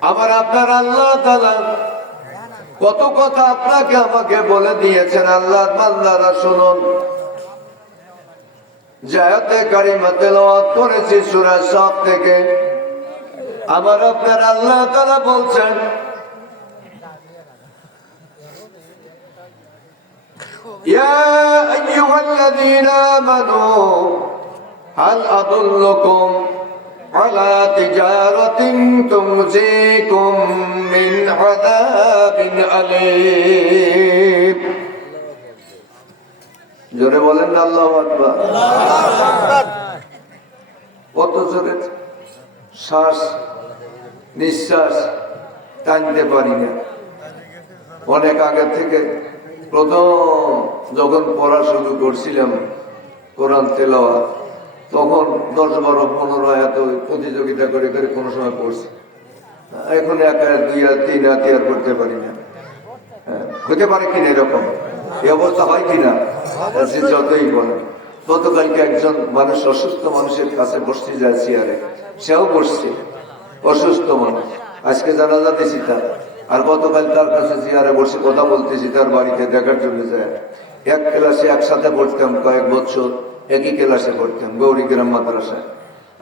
আবার আপনার আল্লাহ তাআলা কত কথা আপনাকে আমাকে বলে দিয়েছেন। আল্লাহর বান্দারা শুনুন, যে আয়াতে কারিমা তেলাওয়াত করেছি সূরা সাফ থেকে, আমার আপনার আল্লাহ তাআলা বলছেন, ইয়া আইয়ুহাল্লাযীনা আমানু হাল আদুল্লুকুম আলা তিজারাতিন তুনজিকুম মিন আযাবিন আলীম। জোরে বলেন না আল্লাহু আকবার। কত জোরে শ্বাস নিঃশ্বাস টানতে পারি না। অনেক আগে থেকে প্রথম যখন পড়া শুরু করছিলাম কোরআন তেলাওয়াত, তখন 10, 12, 15 আয়াত প্রতিযোগিতা করে করে কোনো সময় পড়ছি। এখন 1 আয়াত 2 আয়াত 3 আয়াত আর করতে পারি না। হতে পারে কিনা এরকম এই অবস্থা হয় কিনা? যতই বলেন। গতকালকে একজন মানুষ, অসুস্থ মানুষের কাছে বসতে যায় চেয়ারে, সেও বসছে, অসুস্থ মানুষ। আজকে জানাজা দিছি তার, আর গতকাল তার কাছে চেয়ারে বসে কথা বলতেছি, তার বাড়িতে দেখার জন্য যায়। এক ক্লাসে একসাথে পড়তাম, কয়েক বছর একই ক্লাসে পড়তাম গৌরীগ্রাম মাদ্রাসায়।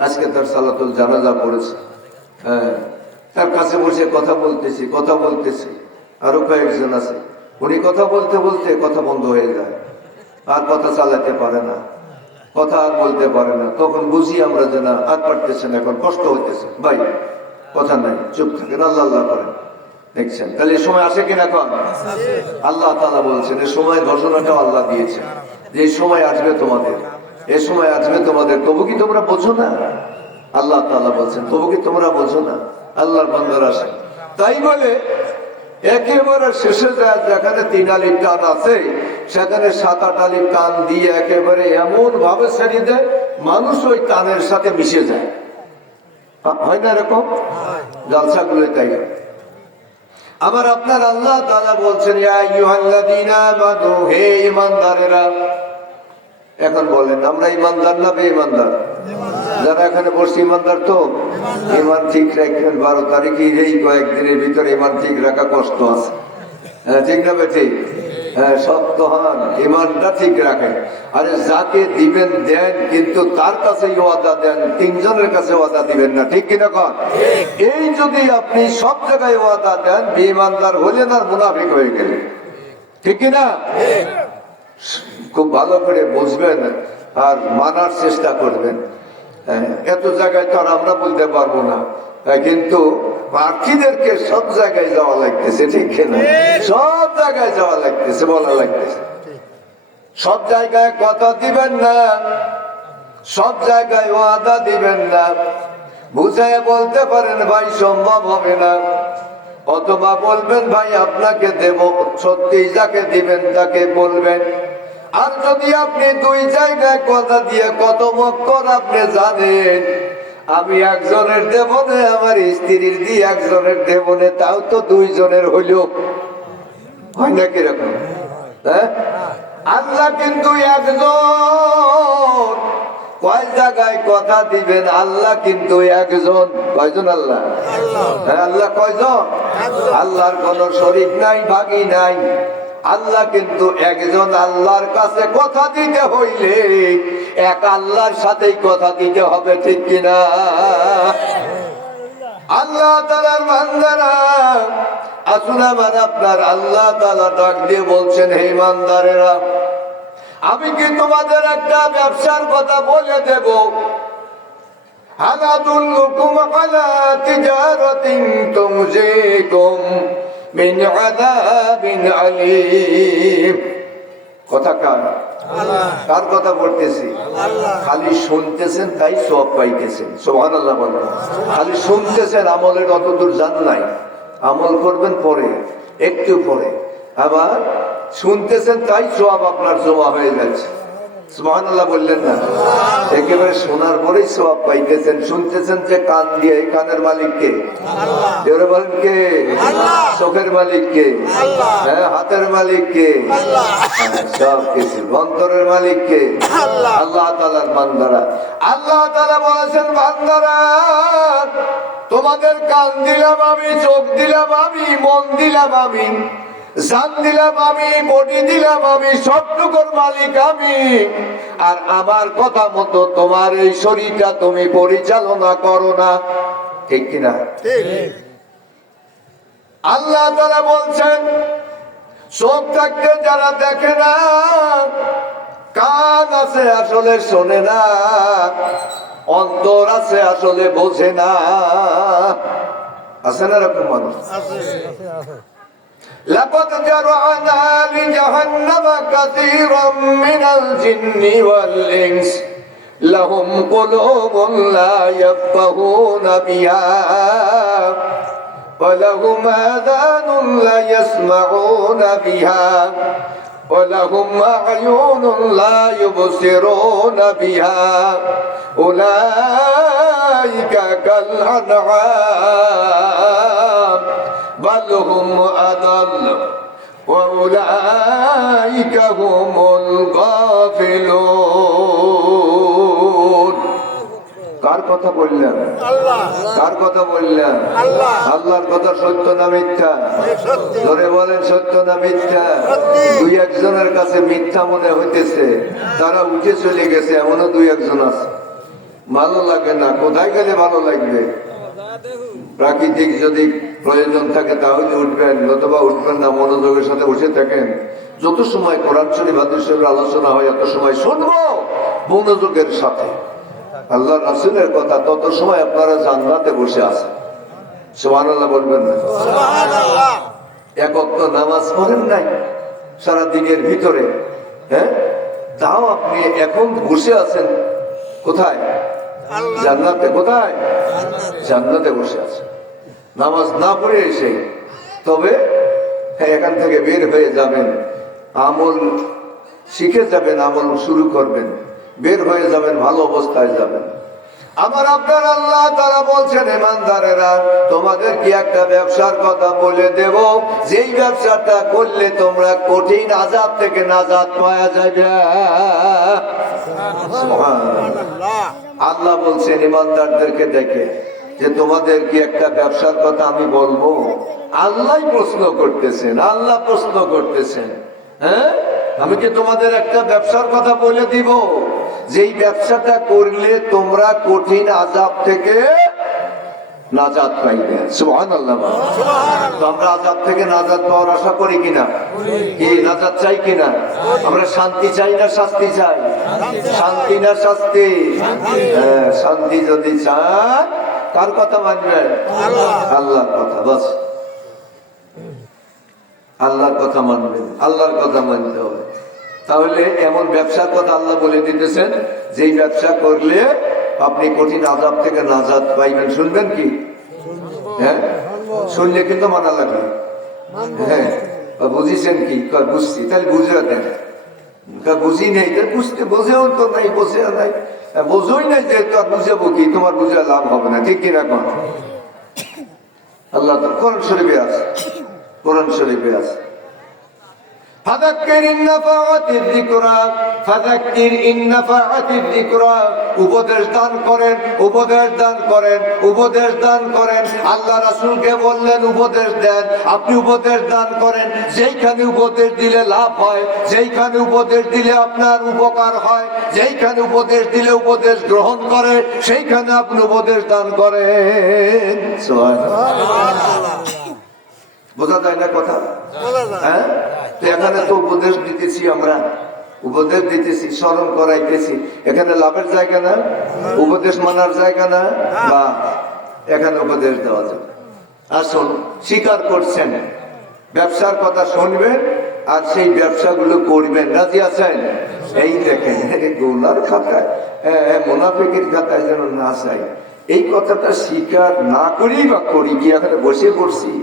আজকে তার সালাতুল জানাজা পড়েছে। হ্যাঁ, তার কাছে বসে কথা বলতেছি। আরো কয়েকজন আছে, উনি কথা বলতে বলতে কথা বন্ধ হয়ে যায়, আর কথা চালাতে পারে না, কথা আর বলতে পারে না। তখন বুঝি আমরা যে না, আর পারতেছেন, এখন কষ্ট হইতেছে। ভাই কথা নাই, চুপ থাকেন, আল্লাহ আল্লাহ করেন। দেখছেন তাহলে এই সময় আসে কিনা? কন আল্লাহ তাআলা বলছেন, এই সময় ঘোষণাটাও আল্লাহ দিয়েছেন যে এই সময় আসবে তোমাদের, এই সময় আসবে তোমাদের। তবু কি তোমরা বোঝো না? আল্লাহ তাআলা বলছেন, তবু কি তোমরা বোঝো না? আল্লাহর বান্দারা আসে। তাই বলে একেবারে শেষে যায় যেখানে 3 আলির টান আছে সেখানে 7-8 আলির টান দিয়ে একেবারে এমন ভাবে ছেড়ে দেয় মানুষ ওই টানের সাথে মিশে যায়। হয় না এরকম? জলসাগুলো তাই। আমার আপনার আল্লাহ তাআলা বলছেন, ইয়া আইয়ুহাল্লাযীনা আমানু, হে ঈমানদারেরা। এখন বলেন আমরা ঈমানদার না বেঈমানদার? যারা এখানে বসে ঈমানদার তো ঈমান ঠিক রাখবেন। 12 তারিখের এই কয়েকদিনের ভিতরে ঈমান ঠিক রাখা কষ্ট আছে। হ্যাঁ, ঠিক না বেঠিক? হ্যাঁ, সত্য হন, ঈমানটা ঠিক রাখেন। আরে যাকে দিবেন দেন, কিন্তু তার কাছে ওয়াদা দেন, 3 জনের কাছে ওয়াদা দিবেন না। ঠিক কিনা কন? এই যদি আপনি সব জায়গায় ওয়াদা দেন, বেঈমানদার হলেন আর মুনাফিক হয়ে গেলেন। ঠিক কিনা? খুব ভালো করে বুঝবেন আর মানার চেষ্টা করবেন। এত জায়গায় তো আর আমরা বলতে পারবো না, কিন্তু বাকিদেরকে সব জায়গায় যাওয়া লাগতেছে। ঠিক কিনা? সব জায়গায় যাওয়া লাগতেছে, বলা লাগতেছে। সব জায়গায় কথা দিবেন না, সব জায়গায় ওয়াদা দিবেন না। বুঝায় বলতে পারেন ভাই সম্ভব হবে না, অথবা বলবেন ভাই আপনাকে দেব, সত্যি যাকে দিবেন তাকে বলবেন। আর যদি আপনি 2 জায়গায় কথা দিয়ে কত মক্কর আপনি জানেন, আমি একজনের দেব না, আমার স্ত্রীর দিয়ে একজনের দেব না, তাও তো 2 জনের হইল। হয় না কিরকম? হ্যাঁ, আল্লাহ কিন্তু একজন। কয় জায়গায় কথা দিবেন, আল্লাহ কিন্তু একজন। কয়জন আল্লাহ? হ্যাঁ, আল্লাহ কয়জন? আল্লাহর কোন শরীক নাই, ভাগী নাই। আল্লাহ কিন্তু একজন। আল্লাহর কাছে কথা দিতে হইলে এক আল্লাহর সাথেই কথা দিতে হবে। ঠিক কিনা? আল্লাহ তাআলার বান্দারা আসুন, আমার আপনার আল্লাহ তাআলা ডাক দিয়ে বলছেন, হে ইমানদারেরা, আমি কি তোমাদের একটা ব্যবসার কথা বলে দেব? হাল আদুল্লুকুম আলা তিজারাতিন তুনজিকুম মিন আযাবিন আলীম। কথা কার? কার কথা বলতেছি? খালি শুনতেছেন তাই সওয়াব পাইতেছেন। সুবহানাল্লাহ বলেন। খালি শুনতেছেন, আমলের অতদূর জান নাই। আমল করবেন পরে, একটু পরে। আবার শুনতেছেন তাই সওয়াব আপনার জমা হয়ে যাচ্ছে। সুবহানাল্লাহ বললেন না? একেবারে শোনার পরেই সওয়াব পাইতেছেন। শুনতেছেন যে কান দিয়ে, এই কানের মালিক কে? জোরে বলেন কে? চোখের মালিক কে? হ্যাঁ, হাতের মালিক কে? সব কিছু। অন্তরের মালিক কে? আল্লাহ তাআলার বান্দারা। আল্লাহ তাআলা বলেছেন, বান্দারা তোমাদের কান দিলাম আমি, চোখ দিলাম আমি, মন দিলাম আমি, জান দিলাম আমি, বডি দিলাম আমি, সবটুকুর মালিক আমি। আর আমার কথা মতো তোমার এই শরীরটা তুমি পরিচালনা করো না। ঠিক কিনা? আল্লাহ তাআলা বলছেন, চোখ থাকতে যারা দেখে না, কান আছে আসলে শোনে না, অন্তর আছে আসলে বোঝে না। আছে না এরকম মানুষ? لقد جرعنا لجهنم كثيرا من الجن والإنس لهم قلوب لا يفقهون بها ولهم آذان لا يسمعون بها ولهم أعين لا يبصرون بها أولئك كالأنعام بل هم أضل وأولئك هم الغافلون। কার কথা বললেন? কার কথা বললেন? আল্লাহর কথা সত্য না মিথ্যা? ধরে বলেন, সত্য না মিথ্যা? 2-1 জনের কাছে মিথ্যা মনে হইতেছে, তারা উঠে চলে গেছে, এমনও 2-1 জন আছে। ভালো লাগে না, কোথায় গেলে ভালো লাগবে? প্রাকৃতিক যদি প্রয়োজন থাকে তাহলে উঠবেন, নতুবা উঠবেন না। মনোযোগের সাথে বসে থাকেন। যত সময় কোরআন শরীফ হাদিস শরীফের আলোচনা হয়, এত সময় শুনবো মনোযোগের সাথে আল্লাহ রাসূলের কথা, তত সময় আপনারা জান্নাতে বসে আছেন। সুবহানাল্লাহ বলবেন না? সুবহানাল্লাহ। 1 ওয়াক্ত নামাজ পড়েন নাই সারা দিনের ভিতরে, হ্যাঁ, তাও আপনি এখন বসে আছেন কোথায়? জান্নাতে। কোথায়? জান্নাতে বসে আছেন। নামাজ না পড়ে এসে, তবে এখান থেকে বের হয়ে যাবেন, আমল শিখে যাবেন, আমল শুরু করবেন, বের হয়ে যাবেন, ভালো অবস্থায় যাবেন। আমার আপনার আল্লাহ তাআলা বলছেন, ইমানদারেরা তোমাদের কি একটা ব্যবসার কথা বলে দেব, যেই ব্যবসাটা করলে তোমরা কঠিন আযাব থেকে নাজাত পাওয়া যাবে। সুবহানাল্লাহ। আল্লাহ বলছেন ইমানদারদেরকে দেখে যে তোমাদের কি একটা ব্যবসার কথা আমি বলবো। আল্লাহ প্রশ্ন করতেছেন, আল্লাহ প্রশ্ন করতেছেন, হ্যাঁ আমি কি তোমাদের একটা ব্যবসার কথা বলে দিব, যেই ব্যবসাটা করলে তোমরা কঠিন আযাব থেকে নাজাত পাইবে। সুবহানাল্লাহ। তো আমরা আযাব থেকে নাজাত পাওয়ার আশা করি কিনা? কি নাজাত চাই কিনা? আমরা শান্তি চাই না শাস্তি চাই? শান্তি না শাস্তি? হ্যাঁ, শান্তি যদি চান কার কথা মানবেন? আল্লাহর কথা। বাস, আল্লাহর কথা মানবেন, আল্লাহর কথা মানতে হবে। তাহলে এমন ব্যবসার কথা আল্লাহ বলে দিতেছেন, যেই ব্যবসা করলে আপনি কঠিন আযাব থেকে নাজাত পাইবেন। শুনবেন কি? হ্যাঁ, শুনলে কিন্তু মানা লাগবে। হ্যাঁ, বুঝিছেন কি? বুঝছি, তাহলে বুঝে দেন। বুঝি নেই, বুঝতে বোঝেও তো নাই, বোঝে নাই, বোঝই নাই যে তো বুঝাবো কি, তোমার বুঝে লাভ হবে না, ঠিক কিনা? কোন আল্লাহ কোরআন শরীফে আছে, কোরআন শরীফে আছে, ফাযাক্কির ইন নাফাআতিয যিকরা, ফাযাক্কির ইন নাফাআতিয যিকরা, উপদেশ দান করেন, উপদেশ দান করেন, উপদেশ দান করেন। আল্লাহ রাসূলকে বললেন উপদেশ দেন, আপনি উপদেশ দান করেন। যেইখানে উপদেশ দিলে লাভ হয়, যেইখানে উপদেশ দিলে আপনার উপকার হয়, যেইখানে উপদেশ দিলে উপদেশ গ্রহণ করে, সেইখানে আপনি উপদেশ দান করেন। সুবহানাল্লাহ। বোঝা যায় না কথা? হ্যাঁ, তো এখানে তো উপদেশ দিতেছি, আমরা উপদেশ দিতেছি, স্মরণ করাইতেছি, এখানে লাভের জায়গা না, উপদেশ মানার জায়গা না, বা এখানে উপদেশ দেওয়া যাবে। আসুন, স্বীকার করছেন, ব্যবসার কথা শুনবেন আর সেই ব্যবসাগুলো করবেন, রাজি আছেন? এই দেখেন, গোলার খাতায়, মুনাফিকের খাতায় যেন না চাই, এই কথাটা স্বীকার না করেই বা করি, গিয়ে এখানে বসে পড়ছি,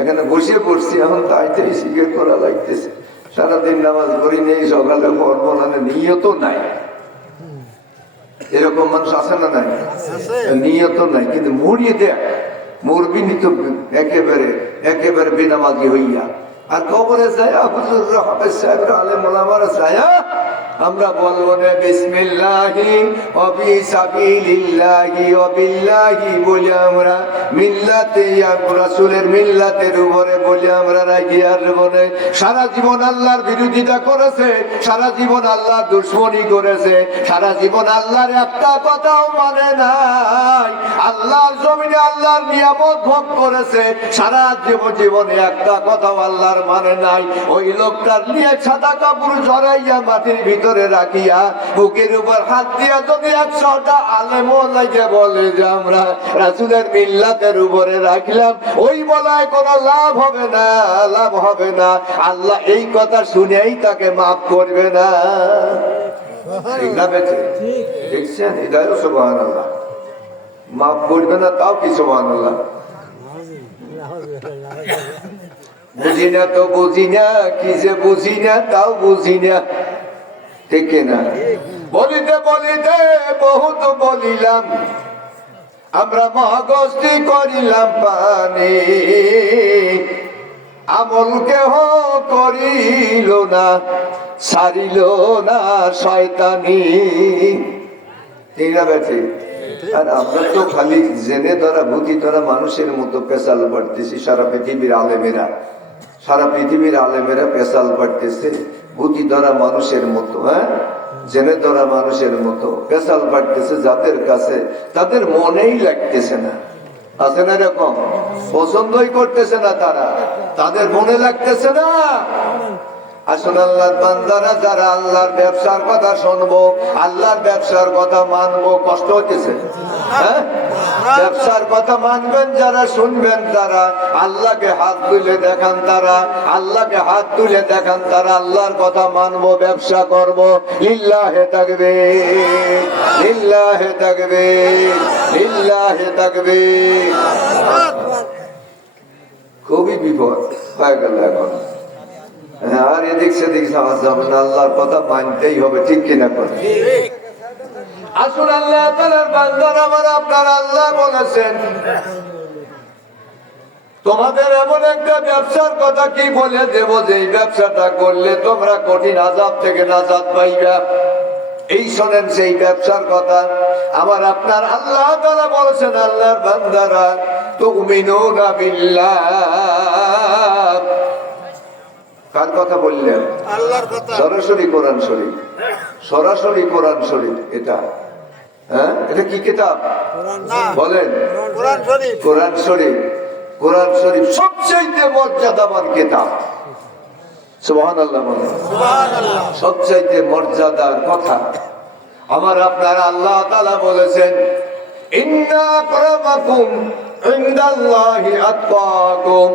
এখানে বসে পড়ছি, এখন তাইতেই স্বীকার করা লাগতেছে। সারাদিন নামাজ পড়ি নেই, সকালে পড়বো না, নিয়ত নাই। এরকম মানুষ আছে না? নাই, নিয়ত নাই, কিন্তু মরিয়ে দেয়, মরবি নিত একেবারে একেবারে বেনামাজি হইয়া। আর কবরে যায় হুজুর হাফেজ সাহেব আলেম ওলামারা যায়, আমরা বলবো না বিসমিল্লাহি ওয়া বিসাবিলিল্লাহি ওয়া বিল্লাহি বলি, আমরা মিল্লাতে রাসূলের মিল্লাতের উপরে বলি আমরা রাখি আসবো না। সারা জীবন আল্লাহর বিরোধিতা করেছে, সারা জীবন আল্লাহর দুশমনি করেছে, সারা জীবন আল্লাহর একটা কথাও মানে নাই, আল্লাহর জমিনে আল্লাহর নিয়ামত ভোগ করেছে, সারা জীবনে একটা কথাও আল্লাহর মানে নাই। ওই লোকটার নিয়ে সাদা কাপড় জড়াইয়া মাটির ভিতরে রাখিয়া বুকের উপর হাত দিয়া যদি 100টা আলেমও লাগে বলে যে আমরা রাসূলের মিল্লাতের উপরে রাখলাম, ওই বলায় কোনো লাভ হবে না, লাভ হবে না। আল্লাহ এই কথা শুনেই তাকে মাফ করবে না। ঠিক না বেঁচে? দেখছেন, এটাও সুবহানাল্লাহ। মাফ করবে না, তাও কি সুবহানাল্লাহ। বুঝি না তো বুঝি না, কি যে বুঝি না তাও বুঝি না, ঠিক না? বলিতে বলিতে বহুত বলিলাম, আমরা মহাগস্তি করিলাম পানি, আমল কেহ করিল না, ছাড়িল না শয়তানি। ঠিক না বেঠি? আর আমরা তো খালি জেনে ধরা বুদ্ধি ধরা মানুষের মতো পেশাল পাড়তেছি। সারা পৃথিবীর আলেমেরা, সারা পৃথিবীর আলেমেরা পেশাল পাড়তেছে বুদ্ধি ধরা মানুষের মতো, হ্যাঁ, জেনে ধরা মানুষের মতো পেশাল পাড়তেছে, যাদের কাছে তাদের মনেই লাগতেছে না। আছে না এরকম? পছন্দই করতেছে না তারা, তাদের মনে লাগতেছে না। আসুন আল্লাহর বান্দারা, যারা আল্লাহর ব্যবসার কথা শুনবো, আল্লাহর ব্যবসার কথা মানবো, কষ্ট হচ্ছে, হ্যাঁ, ব্যবসার কথা মানবেন যারা, শুনবেন তারা, আল্লাহকে হাত তুলে দেখান তারা, আল্লাহকে হাত তুলে দেখান তারা, আল্লাহর কথা মানবো, ব্যবসা করবো। লিল্লাহে তাকবীর, লিল্লাহে তাকবীর, লিল্লাহে তাকবীর। খুবই বিপদ। হয়ে গেল এখন। আর এদিক সেদিক যাওয়া যাবে না, আল্লাহর কথা মানতেই হবে, ঠিক কিনা করে। আসুন আল্লাহ তাআলার বান্দার আমার আপনার আল্লাহ বলেছেন তোমাদের এমন একটা ব্যবসার কথা কি বলে দেব যে এই ব্যবসাটা করলে তোমরা কঠিন আযাব থেকে নাজাত পাইবা। এই শোনেন সেই ব্যবসার কথা। আমার আপনার আল্লাহ তাআলা বলেছেন আল্লাহর বান্দারা তুমিনুনা বিল্লাহ। কার কথা বললেন? আল্লাহর কথা। সরাসরি কোরআন শরীফ, সরাসরি কোরআন শরীফ। এটা হ্যাঁ, এটা কি কিতাব বলেন? কোরআন শরীফ। কোরআন শরীফ। কোরআন শরীফ সবচেয়ে মর্যাদাবান কিতাব। সুবহানাল্লাহ বলেন। সুবহানাল্লাহ। সবচেয়ে মর্যাদার কথা আমার আপনার আল্লাহ তাআলা বলেছেন ইন্না আকরামাকুম ইনদাল্লাহি আতকাকুম।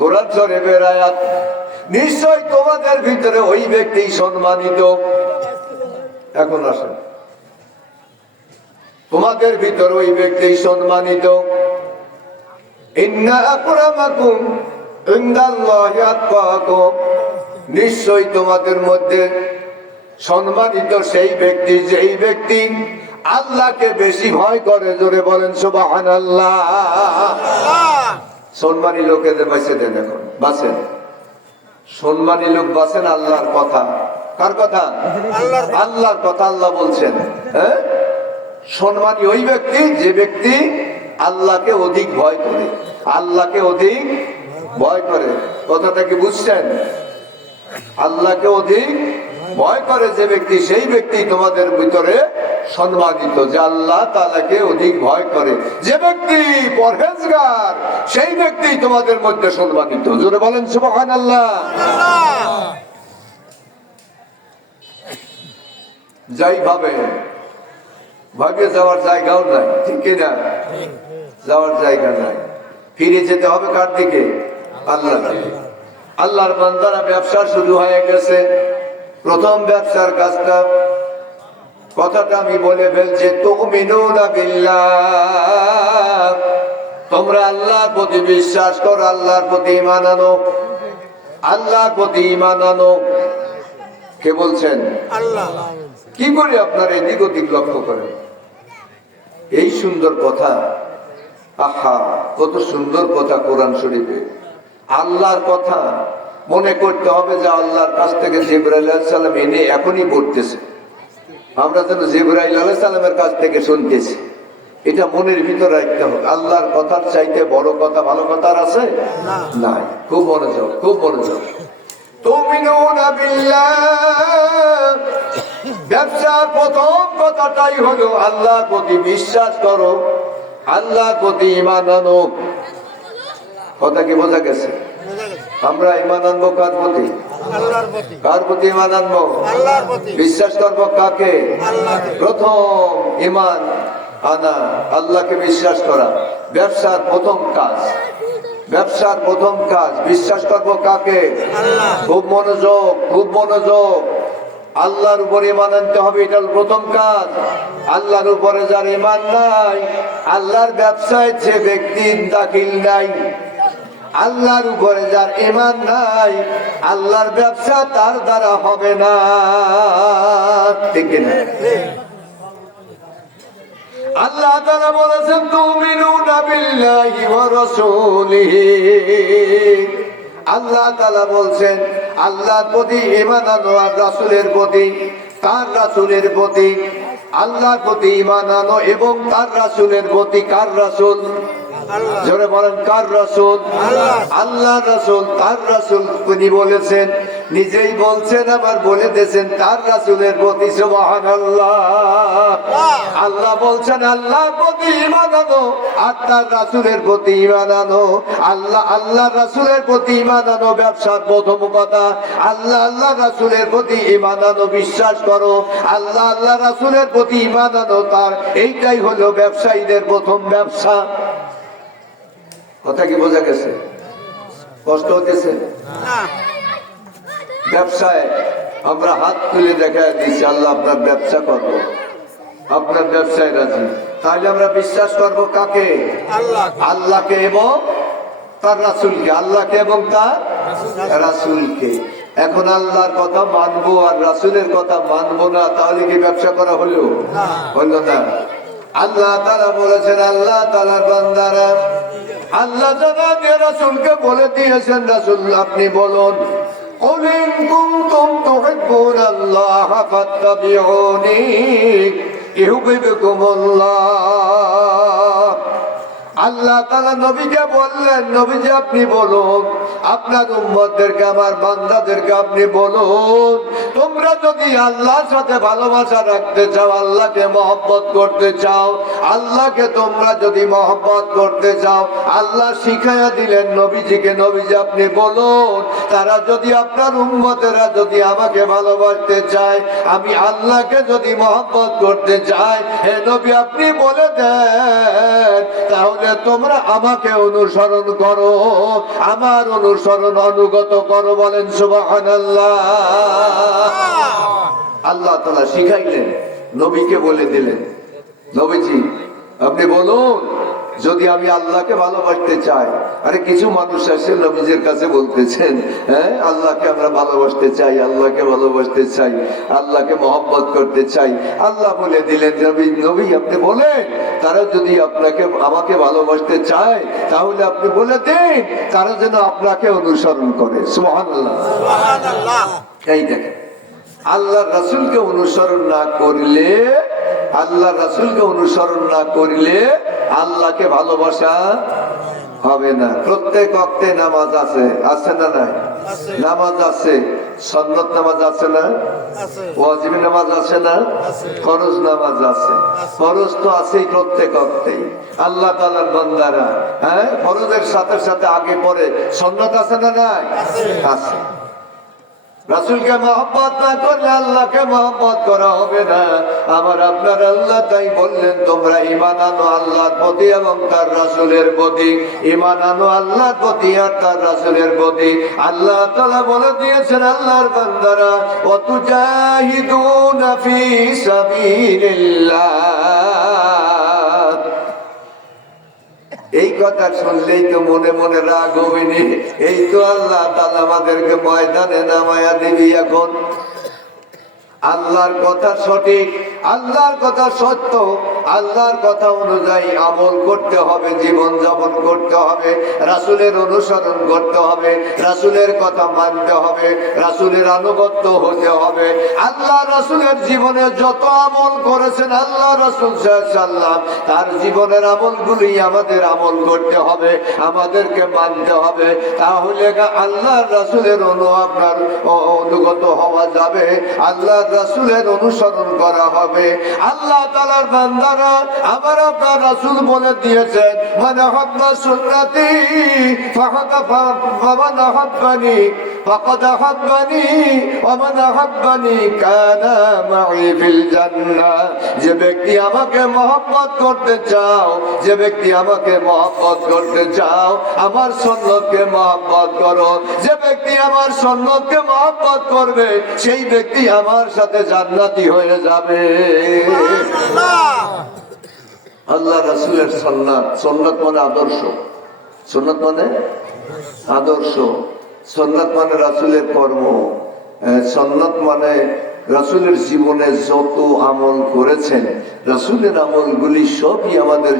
কোরআন শরীফের আয়াত, নিশ্চয় তোমাদের ভিতরে ওই ব্যক্তি সম্মানিত। এখন আসেন, তোমাদের ভিতরে ওই ব্যক্তি সম্মানিত। ইন্না আকরামাকুম ইনদাল্লাহি আতকাকুম, নিশ্চয় তোমাদের মধ্যে সম্মানিত সেই ব্যক্তি যেই ব্যক্তি আল্লাহকে বেশি ভয় করে। জোরে বলেন সুবহানাল্লাহ। সম্মানী লোকেদের বাঁচে দেন, এখন বাঁচেন। সম্মানী লোক বাঁচেন আল্লাহর কথা। কার কথা? আল্লাহর কথা। আল্লাহ বলছেন হ্যাঁ, সম্মানী ওই ব্যক্তি যে ব্যক্তি আল্লাহকে অধিক ভয় করে। আল্লাহকে অধিক ভয় করে, কথাটা কি বুঝছেন? আল্লাহকে অধিক ভয় করে যে ব্যক্তি, সেই ব্যক্তি তোমাদের ভিতরে সম্মানিত। যে আল্লাহ তাআলাকে অধিক ভয় করে, যে ব্যক্তি পরহেজগার, সেই ব্যক্তি তোমাদের মধ্যে সম্মানিত। জোরে বলেন সুবহানাল্লাহ। যাই ভাবে ভাগে যাওয়ার জায়গাও নাই, ঠিক কিনা? যাওয়ার জায়গা নাই। ফিরে যেতে হবে কার দিকে? আল্লাহর দিকে। আল্লাহর বান্দারা ব্যবসা শুরু হয়ে গেছে। প্রথম ব্যবসার কাজটা, কথাটা আমি বলে ফেলছি, তুমিনুনা বিল্লাহ। তোমরা আল্লাহর প্রতি বিশ্বাস করো, আল্লাহর প্রতি ঈমান আনো। আল্লাহর প্রতি ঈমান আনো। কে বলছেন? আল্লাহ। কি করে আপনারা এদিক ওদিক লক্ষ্য করেন? এই সুন্দর কথা, আহা কত সুন্দর কথা কোরআন শরীফে। আল্লাহর কথা মনে করতে হবে যে আল্লাহর কাছ থেকে জিবরাইল আলাইহিস সালাম এনে এখনই পড়তেছে। আমরা যেন জিবরাইল আলাইহিস সালামের কাছ থেকে শুনতেছি, এটা মনের ভিতরে রাখতে হবে। আল্লাহর কথার চাইতে বড় কথা, ভালো কথা আছে? নাই। খুব মনোযোগ, খুব মনোযোগ। তুমিনুনা বিল্লাহ, ব্যবসার প্রথম কথাটাই হলো আল্লাহর প্রতি বিশ্বাস করো, আল্লাহর প্রতি ঈমান আনো। কথা কি বোঝা গেছে? আমরা ঈমান আনবো কার প্রতি? আল্লাহর প্রতি। কার প্রতি ঈমান আনবো? আল্লাহর প্রতি। বিশ্বাস করবো কাকে? আল্লাহকে। প্রথম ঈমান আনা, আল্লাহকে বিশ্বাস করা ব্যবসার প্রথম কাজ। ব্যবসার প্রথম কাজ বিশ্বাস করবো কাকে? আল্লাহ। খুব মনোযোগ, খুব মনোযোগ। আল্লাহর উপর ঈমান আনতে হবে, এটা প্রথম কাজ। আল্লাহর উপরে যার ঈমান নাই, আল্লাহর ব্যবসায় যে ব্যক্তি দাখিল নাই। আল্লাহর উপরে যার ঈমান নাই, আল্লাহর ব্যবসা তার দ্বারা হবে না, ঠিক না? আল্লাহ তাআলা বলেছেন তুমিনুনা বিল্লাহি ওয়া রাসূলিহি। আল্লাহ তাআলা বলছেন আল্লাহর প্রতি ঈমান আনো আর রাসূলের প্রতি, তার রাসূলের প্রতি। আল্লাহর প্রতি ঈমান আনো এবং তার রাসূলের প্রতি। কার রাসূল? জোরে বলেন কার রাসূল? আল্লাহ রাসূল, তার রাসূল। তিনি বলেছেন, নিজেই বলছেন, আবার বলে দিয়েছেন তার রাসূলের প্রতি। সুবহানাল্লাহ। আল্লাহ বলছেন আল্লাহর প্রতি ঈমান আনো আর তার রাসূলের প্রতি ঈমান আনো। আল্লাহ রাসূলের প্রতি ঈমান আনো ব্যবসার প্রথম কথা। আল্লাহ রাসূলের প্রতি ঈমান আনো, বিশ্বাস করো। আল্লাহ রাসূলের প্রতি ঈমান আনো, তার এইটাই হলো ব্যবসায়ীদের প্রথম ব্যবসা। কথা কি বোঝা গেছে? কষ্ট হতেছে? ব্যবসায় আমরা হাত তুলে দেখা দিচ্ছি, আল্লাহ আপনার ব্যবসা করবো, আপনার ব্যবসায় রাজি। তাহলে আমরা বিশ্বাস করবো কাকে? আল্লাহকে এবং তার রাসূলকে, আল্লাহকে এবং তার রাসূলকে। এখন আল্লাহর কথা মানবো আর রাসূলের কথা মানবো না, তাহলে কি ব্যবসা করা হলো? হলো না। আল্লাহ তাআলা বলেছেন, আল্লাহ তাআলার বান্দারা, আল্লাহ জানাতে রাসূলকে বলে দিয়েছেন, রাসূল আপনি বলুন, قل إن كنتم تحبون الله فاتبعوني يحببكم الله। আল্লাহ তাআলা নবীকে বললেন, নবীজি আপনি বলুন, আপনার উম্মতদেরকে, আমার বান্দাদেরকে আপনি বলুন, তোমরা যদি আল্লাহর সাথে ভালোবাসা রাখতে চাও, আল্লাহকে মহব্বত করতে চাও, আল্লাহকে তোমরা যদি মহব্বত করতে চাও, আল্লাহ শিখাইয়া দিলেন নবীজিকে, নবীজি আপনি বলুন, তারা যদি, আপনার উম্মতেরা যদি আমাকে ভালোবাসতে চায়, আমি আল্লাহকে যদি মহব্বত করতে চাই, হে নবী আপনি বলে দেন, তাহলে তোমরা আমাকে অনুসরণ করো, আমার অনুসরণ অনুগত করো। বলেন সুবহানাল্লাহ। আল্লাহ তাআলা শিখাইলেন, নবীকে বলে দিলেন, নবীজি আপনি বলুন, যদি আমি আল্লাহকে ভালোবাসতে চাই। আরে কিছু মানুষ আসে নবীজির কাছে বলতেছেন, হ্যাঁ আল্লাহকে আমরা ভালোবাসতে চাই, আল্লাহকে ভালোবাসতে চাই, আল্লাহকে মহব্বত করতে চাই। আল্লাহ বলে দিলেন, নবী আপনি বলেন, তারা যদি আপনাকে, আমাকে ভালোবাসতে চায়, তাহলে আপনি বলে দিন তারা যেন আপনাকে অনুসরণ করে। সুবহানাল্লাহ। এই দেখেন, আল্লাহ রাসূলকে অনুসরণ না করলে, আল্লাহ রাসূলকে অনুসরণ না করলে আল্লাহকে ভালোবাসা হবে না। প্রত্যেক ওয়াক্তে নামাজ আছে, আছে না নাই? নামাজ আছে, সুন্নাত নামাজ আছে না? ওয়াজিব নামাজ আছে না? ফরজ নামাজ আছে। ফরজ তো আছেই প্রত্যেক ওয়াক্তে। আল্লাহ তাআলার বান্দারা, হ্যাঁ, ফরজের সাথে সাথে আগে পরে সুন্নাত আছে না নাই? আছে। রাসূলকে মহব্বত না করলে আল্লাহকে মহব্বত করা হবে না। আমার আপনার আল্লাহ তাই বললেন, তোমরা ঈমান আনো আল্লাহর প্রতি এবং তার রাসূলের প্রতি, ঈমান আনো আল্লাহর প্রতি আর তার রাসূলের প্রতি। আল্লাহ তাআলা বলে দিয়েছেন, আল্লাহর বান্দারা, ওয়াতুজাহিদুনা ফি সাবিলিল্লাহ। এই কথা শুনলেই তো মনে মনে রাগ হবে নি? এই তো আল্লাহ তাআলা আমাদেরকে ময়দানে নামায়া দিবি। এখন আল্লাহর কথা সঠিক, আল্লাহর কথা সত্য, আল্লাহর কথা অনুযায়ী আমল করতে হবে, জীবন যাপন করতে হবে, রাসূলের অনুসরণ করতে হবে, রাসূলের কথা মানতে হবে, রাসূলের আনুগত্য হতে হবে। আল্লাহ রাসূলের জীবনে যত আমল করেছেন আল্লাহ রাসূল সাল্লাল্লাহু আলাইহি ওয়াসাল্লাম, তার জীবনের আমলগুলি আমাদের আমল করতে হবে, আমাদেরকে মানতে হবে। তাহলে আল্লাহ রাসূলের আপনার অনুগত হওয়া যাবে, আল্লাহ রাসূলের অনুসরণ করা হবে। আল্লাহ তাআলার বান্দারা, আমার আপনার রাসূল বলে দিয়েছেন, মান আহাব্বা সুন্নতি ফাকাদ আহাব্বানি ফাকাদ আহাব্বানি ওয়া মান আহাব্বানি কানা মাই ফিল জান্নাহ। যে ব্যক্তি আমাকে মহব্বত করতে চাও, যে ব্যক্তি আমাকে মহব্বত করতে চাও, আমার সুন্নতকে মহব্বত করো। যে ব্যক্তি আমার সুন্নতকে মহব্বত করবে, সেই ব্যক্তি আমার সাথে জান্নাতি হয়ে যাবে। আল্লাহ রাসূলের সুন্নাত, সুন্নাত মানে আদর্শ, সুন্নাত মানে আদর্শ, সুন্নাত মানে রাসূলের কর্ম, সুন্নাত মানে রাসূলের জীবনে যত আমল করেছেন, রাসূলের আমলগুলি সবই আমাদের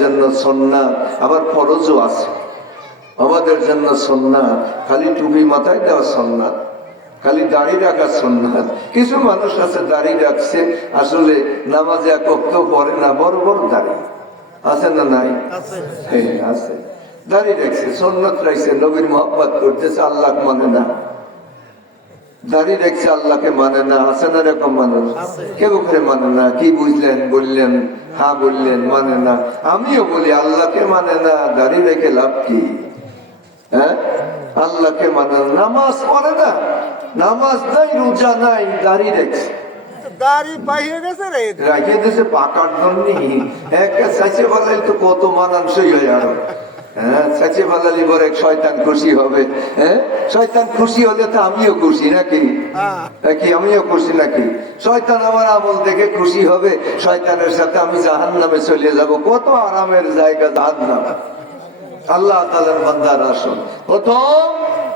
জন্য সুন্নাত। আবার ফরজও আছে আমাদের জন্য সুন্নাত। খালি টুপি মাথায় দেওয়া সুন্নাত, খালি দাড়ি রাখা সুন্নাত। কিছু মানুষ আছে দাড়ি রাখছে, আসলে নামাজে এক ওয়াক্ত পড়ে না, বড় বড় দাড়ি আছে না নাই? হ্যাঁ আছে, দাড়ি রাখছে, সুন্নাত রাখছে, নবীর মহব্বত করতেছে, আল্লাহ মানে না। দাড়ি রাখছে, আল্লাহকে মানে না। আছে না এরকম মানুষ? কেউ করে মানে না। কি বুঝলেন? বললেন হ্যাঁ, বললেন মানে না। আমিও বলি আল্লাহকে মানে না, দাড়ি রেখে লাভ কি? হ্যাঁ, আল্লাহকে মানে না, নামাজ পড়ে না, নামাজ নাই, রোজা নাই, দাড়ি রেখেছে, দাড়ি পাইয়ে গেছে রে, রাখিয়ে দিয়েছে পাকার জন্য। একটা চাইছে বলাই তো কত মানানসই হয় আরো। হ্যাঁ, চাইছে বালালি বলে শয়তান খুশি হবে। হ্যাঁ, শয়তান খুশি হলে তো আমিও খুশি নাকি? নাকি আমিও খুশি নাকি? শয়তান আমার আমল দেখে খুশি হবে, শয়তানের সাথে আমি জাহান্নামে চলে যাব। কত আরামের জায়গা জাহান্নাম। আল্লাহ তাআলার বান্দারা আসুন, প্রথম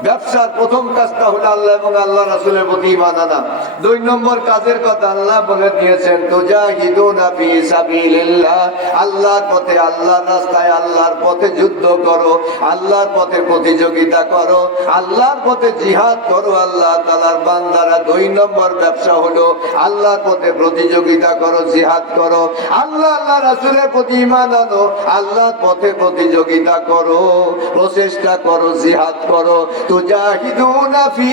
ব্যবসার প্রথম কাজটা হলো আল্লাহ এবং আল্লাহ রাসূলের প্রতি ঈমান আনা। 2 নম্বর কাজের কথা আল্লাহ বলে দিয়েছেন, তুজাহিদুনা ফি সাবিলিল্লাহ, আল্লাহর পথে, আল্লাহর রাস্তায়, আল্লাহর পথে যুদ্ধ করো, আল্লাহর পথে প্রতিযোগিতা করো, আল্লাহর পথে জিহাদ করো। আল্লাহ তাআলার বান্দারা 2 নম্বর ব্যবসা হলো আল্লাহর পথে প্রতিযোগিতা করো, জিহাদ করো, আল্লাহ আল্লাহ রাসূলের প্রতি ঈমান আনো, আল্লাহর পথে প্রতিযোগিতা করো, প্রচেষ্টা করো, জিহাদ করো। তুজাহিদুনা ফি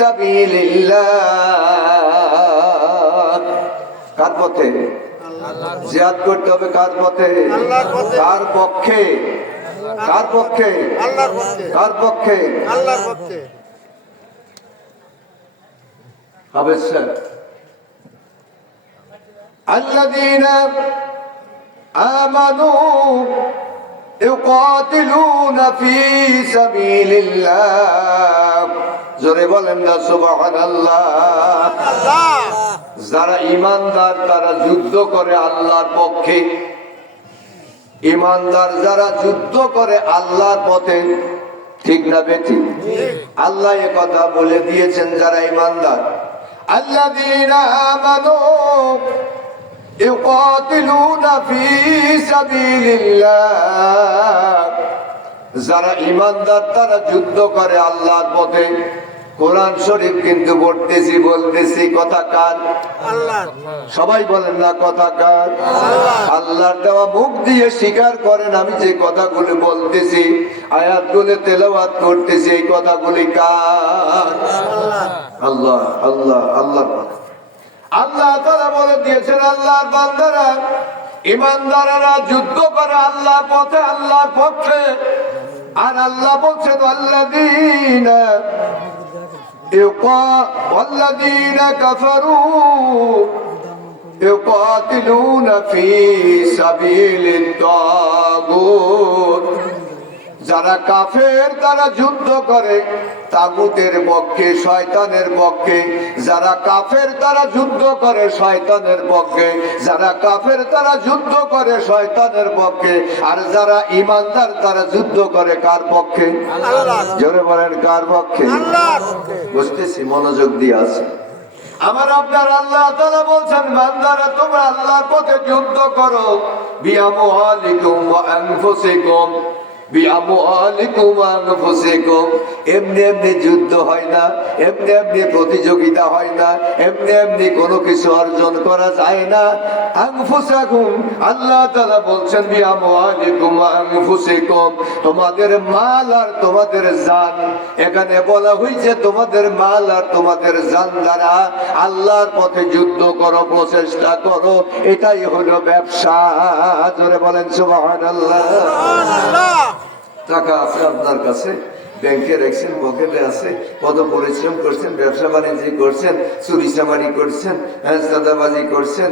সাবিলিল্লাহ, কার পথে? জিহাদ করতে হবে কার পথে? কার পক্ষে? কার পক্ষে? কার পক্ষে? আল্লাহর পক্ষে। অবশ্যই আল্লাযীনা আমানু ইউকাতিলুনা ফি সাবিলিল্লাহ, জোরে বলেন না সুবহানাল্লাহ। যারা ঈমানদার তারা যুদ্ধ করে আল্লাহর পক্ষে, ঈমানদার যারা যুদ্ধ করে আল্লাহর পথে, ঠিক না বেঠিক? আল্লাহ এ কথা বলে দিয়েছেন যারা ঈমানদার, আল্লাযীনা আমানু ইউকাতিলুনা ফি সাবিলিল্লাহ, যারা ঈমানদার তারা যুদ্ধ করে আল্লাহর পথে। কোরআন শরীফ কিন্তু পড়তেছি, বলতেছি, কথা কার? আল্লাহর। সবাই বলেন না কথা কার? আল্লাহর দেওয়া মুখ দিয়ে স্বীকার করেন আমি যে কথাগুলো বলতেছি, আয়াতগুলো তেলাওয়াত করতেছি, এই কথাগুলি কার? আল্লাহ আল্লাহ আল্লাহ। আল্লাহ তাআলা বলে দিয়েছেন আল্লাহর বান্দারা, ঈমানদাররা যুদ্ধ করে আল্লাহর পথে, আল্লাহর পক্ষে। আর আল্লাহ বলছেন আল্লাযীনা ওয়াল্লাযীনা কাফারু ইউকাতিলুনা ফি সাবিলিত তাগুত, যারা কাফের তারা যুদ্ধ করে তাগুতের পক্ষে, শয়তানের পক্ষে। যারা কাফের তারা যুদ্ধ করে শয়তানের পক্ষে, যারা কাফের তারা যুদ্ধ করে শয়তানের পক্ষে। আর যারা ঈমানদার তারা যুদ্ধ করে কার পক্ষে? জোরে বলেন কার পক্ষে? বুঝতেছি, মনোযোগ দিয়ে আছে আমার আপনার। আল্লাহ তাআলা বলছেন বান্দারা তোমরা আল্লাহর পথে যুদ্ধ করো, বিআমওয়ালিকুম ওয়া আনফুসিকুম, এমনি এমনি যুদ্ধ হয় না, এমনি এমনি প্রতিযোগিতা হয় না, এমনি এমনি কোনো কিছু অর্জন করা যায় না। আনফুসাকুম, আল্লাহ তাআলা বলছেন বিআমওয়ালিকুম ওয়া আনফুসিকুম, তোমাদের মাল আর তোমাদের জান। এখানে বলা হয়েছে তোমাদের মাল আর তোমাদের জান দ্বারা আল্লাহর পথে যুদ্ধ করো, প্রচেষ্টা করো, এটাই হলো ব্যবসা। জোরে বলেন সুবহানাল্লাহ। টাকা আছে আপনার কাছে, ব্যাংকে রাখছেন, পকেটে আছে, কত পরিশ্রম করছেন, ব্যবসা বাণিজ্য করছেন, চুরি চামারি করছেন, চাঁদাবাজি করছেন,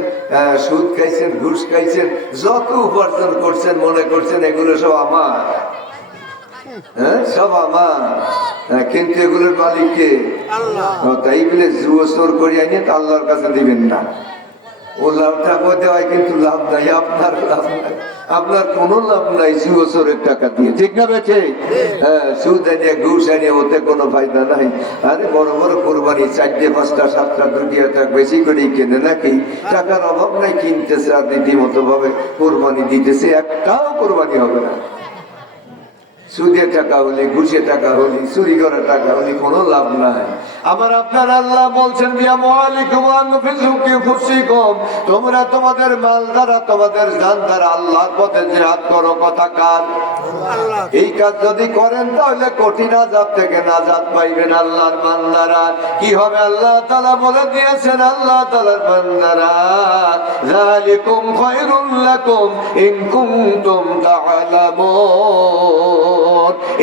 সুদ খাইছেন, ঘুষ খাইছেন, যত উপার্জন করছেন মনে করছেন এগুলো সব আমার, সব আমার। কিন্তু এগুলোর মালিক কে? তাই বলে জুয়ো চোর করে আনিয়ে তা আল্লাহর কাছে দিবেন না। ও লাভটা করতে হয় কিন্তু লাভ নাই, আপনার লাভ নাই, আপনার কোনো লাভ নাই জুয়ো চোরের টাকা দিয়ে, ঠিক না বেঠে? হ্যাঁ, সুদ আনিয়ে ঘুষ আনিয়ে ওতে কোনো ফায়দা নাই। আরে বড় বড় কোরবানি 4টে 5টা 7টা 2টা বেশি করেই কেনে নাকি, টাকার অভাব নাই, কিনতেছে আর রীতিমতো ভাবে কোরবানি দিতেছে, একটাও কোরবানি হবে না। সুদের টাকা হলে, ঘুষে টাকা হলে, চুরি করা টাকা হলে কোনো লাভ নাই। আমার আপনার আল্লাহ বলছেন তোমরা তোমাদের মাল দ্বারা, তোমাদের জান দ্বারা আল্লাহর পথে জিহাদ করো, কথা কার? এই কাজ যদি করেন তাহলে কঠিন আযাব থেকে নাজাত পাইবেন আল্লাহর বান্দারা। কি হবে আল্লাহ তাআলা বলে দিয়েছেন, আল্লাহ তাআলার বান্দারা, যালিকুম খায়রুল লাকুম ইন কুনতুম তা'লামুন।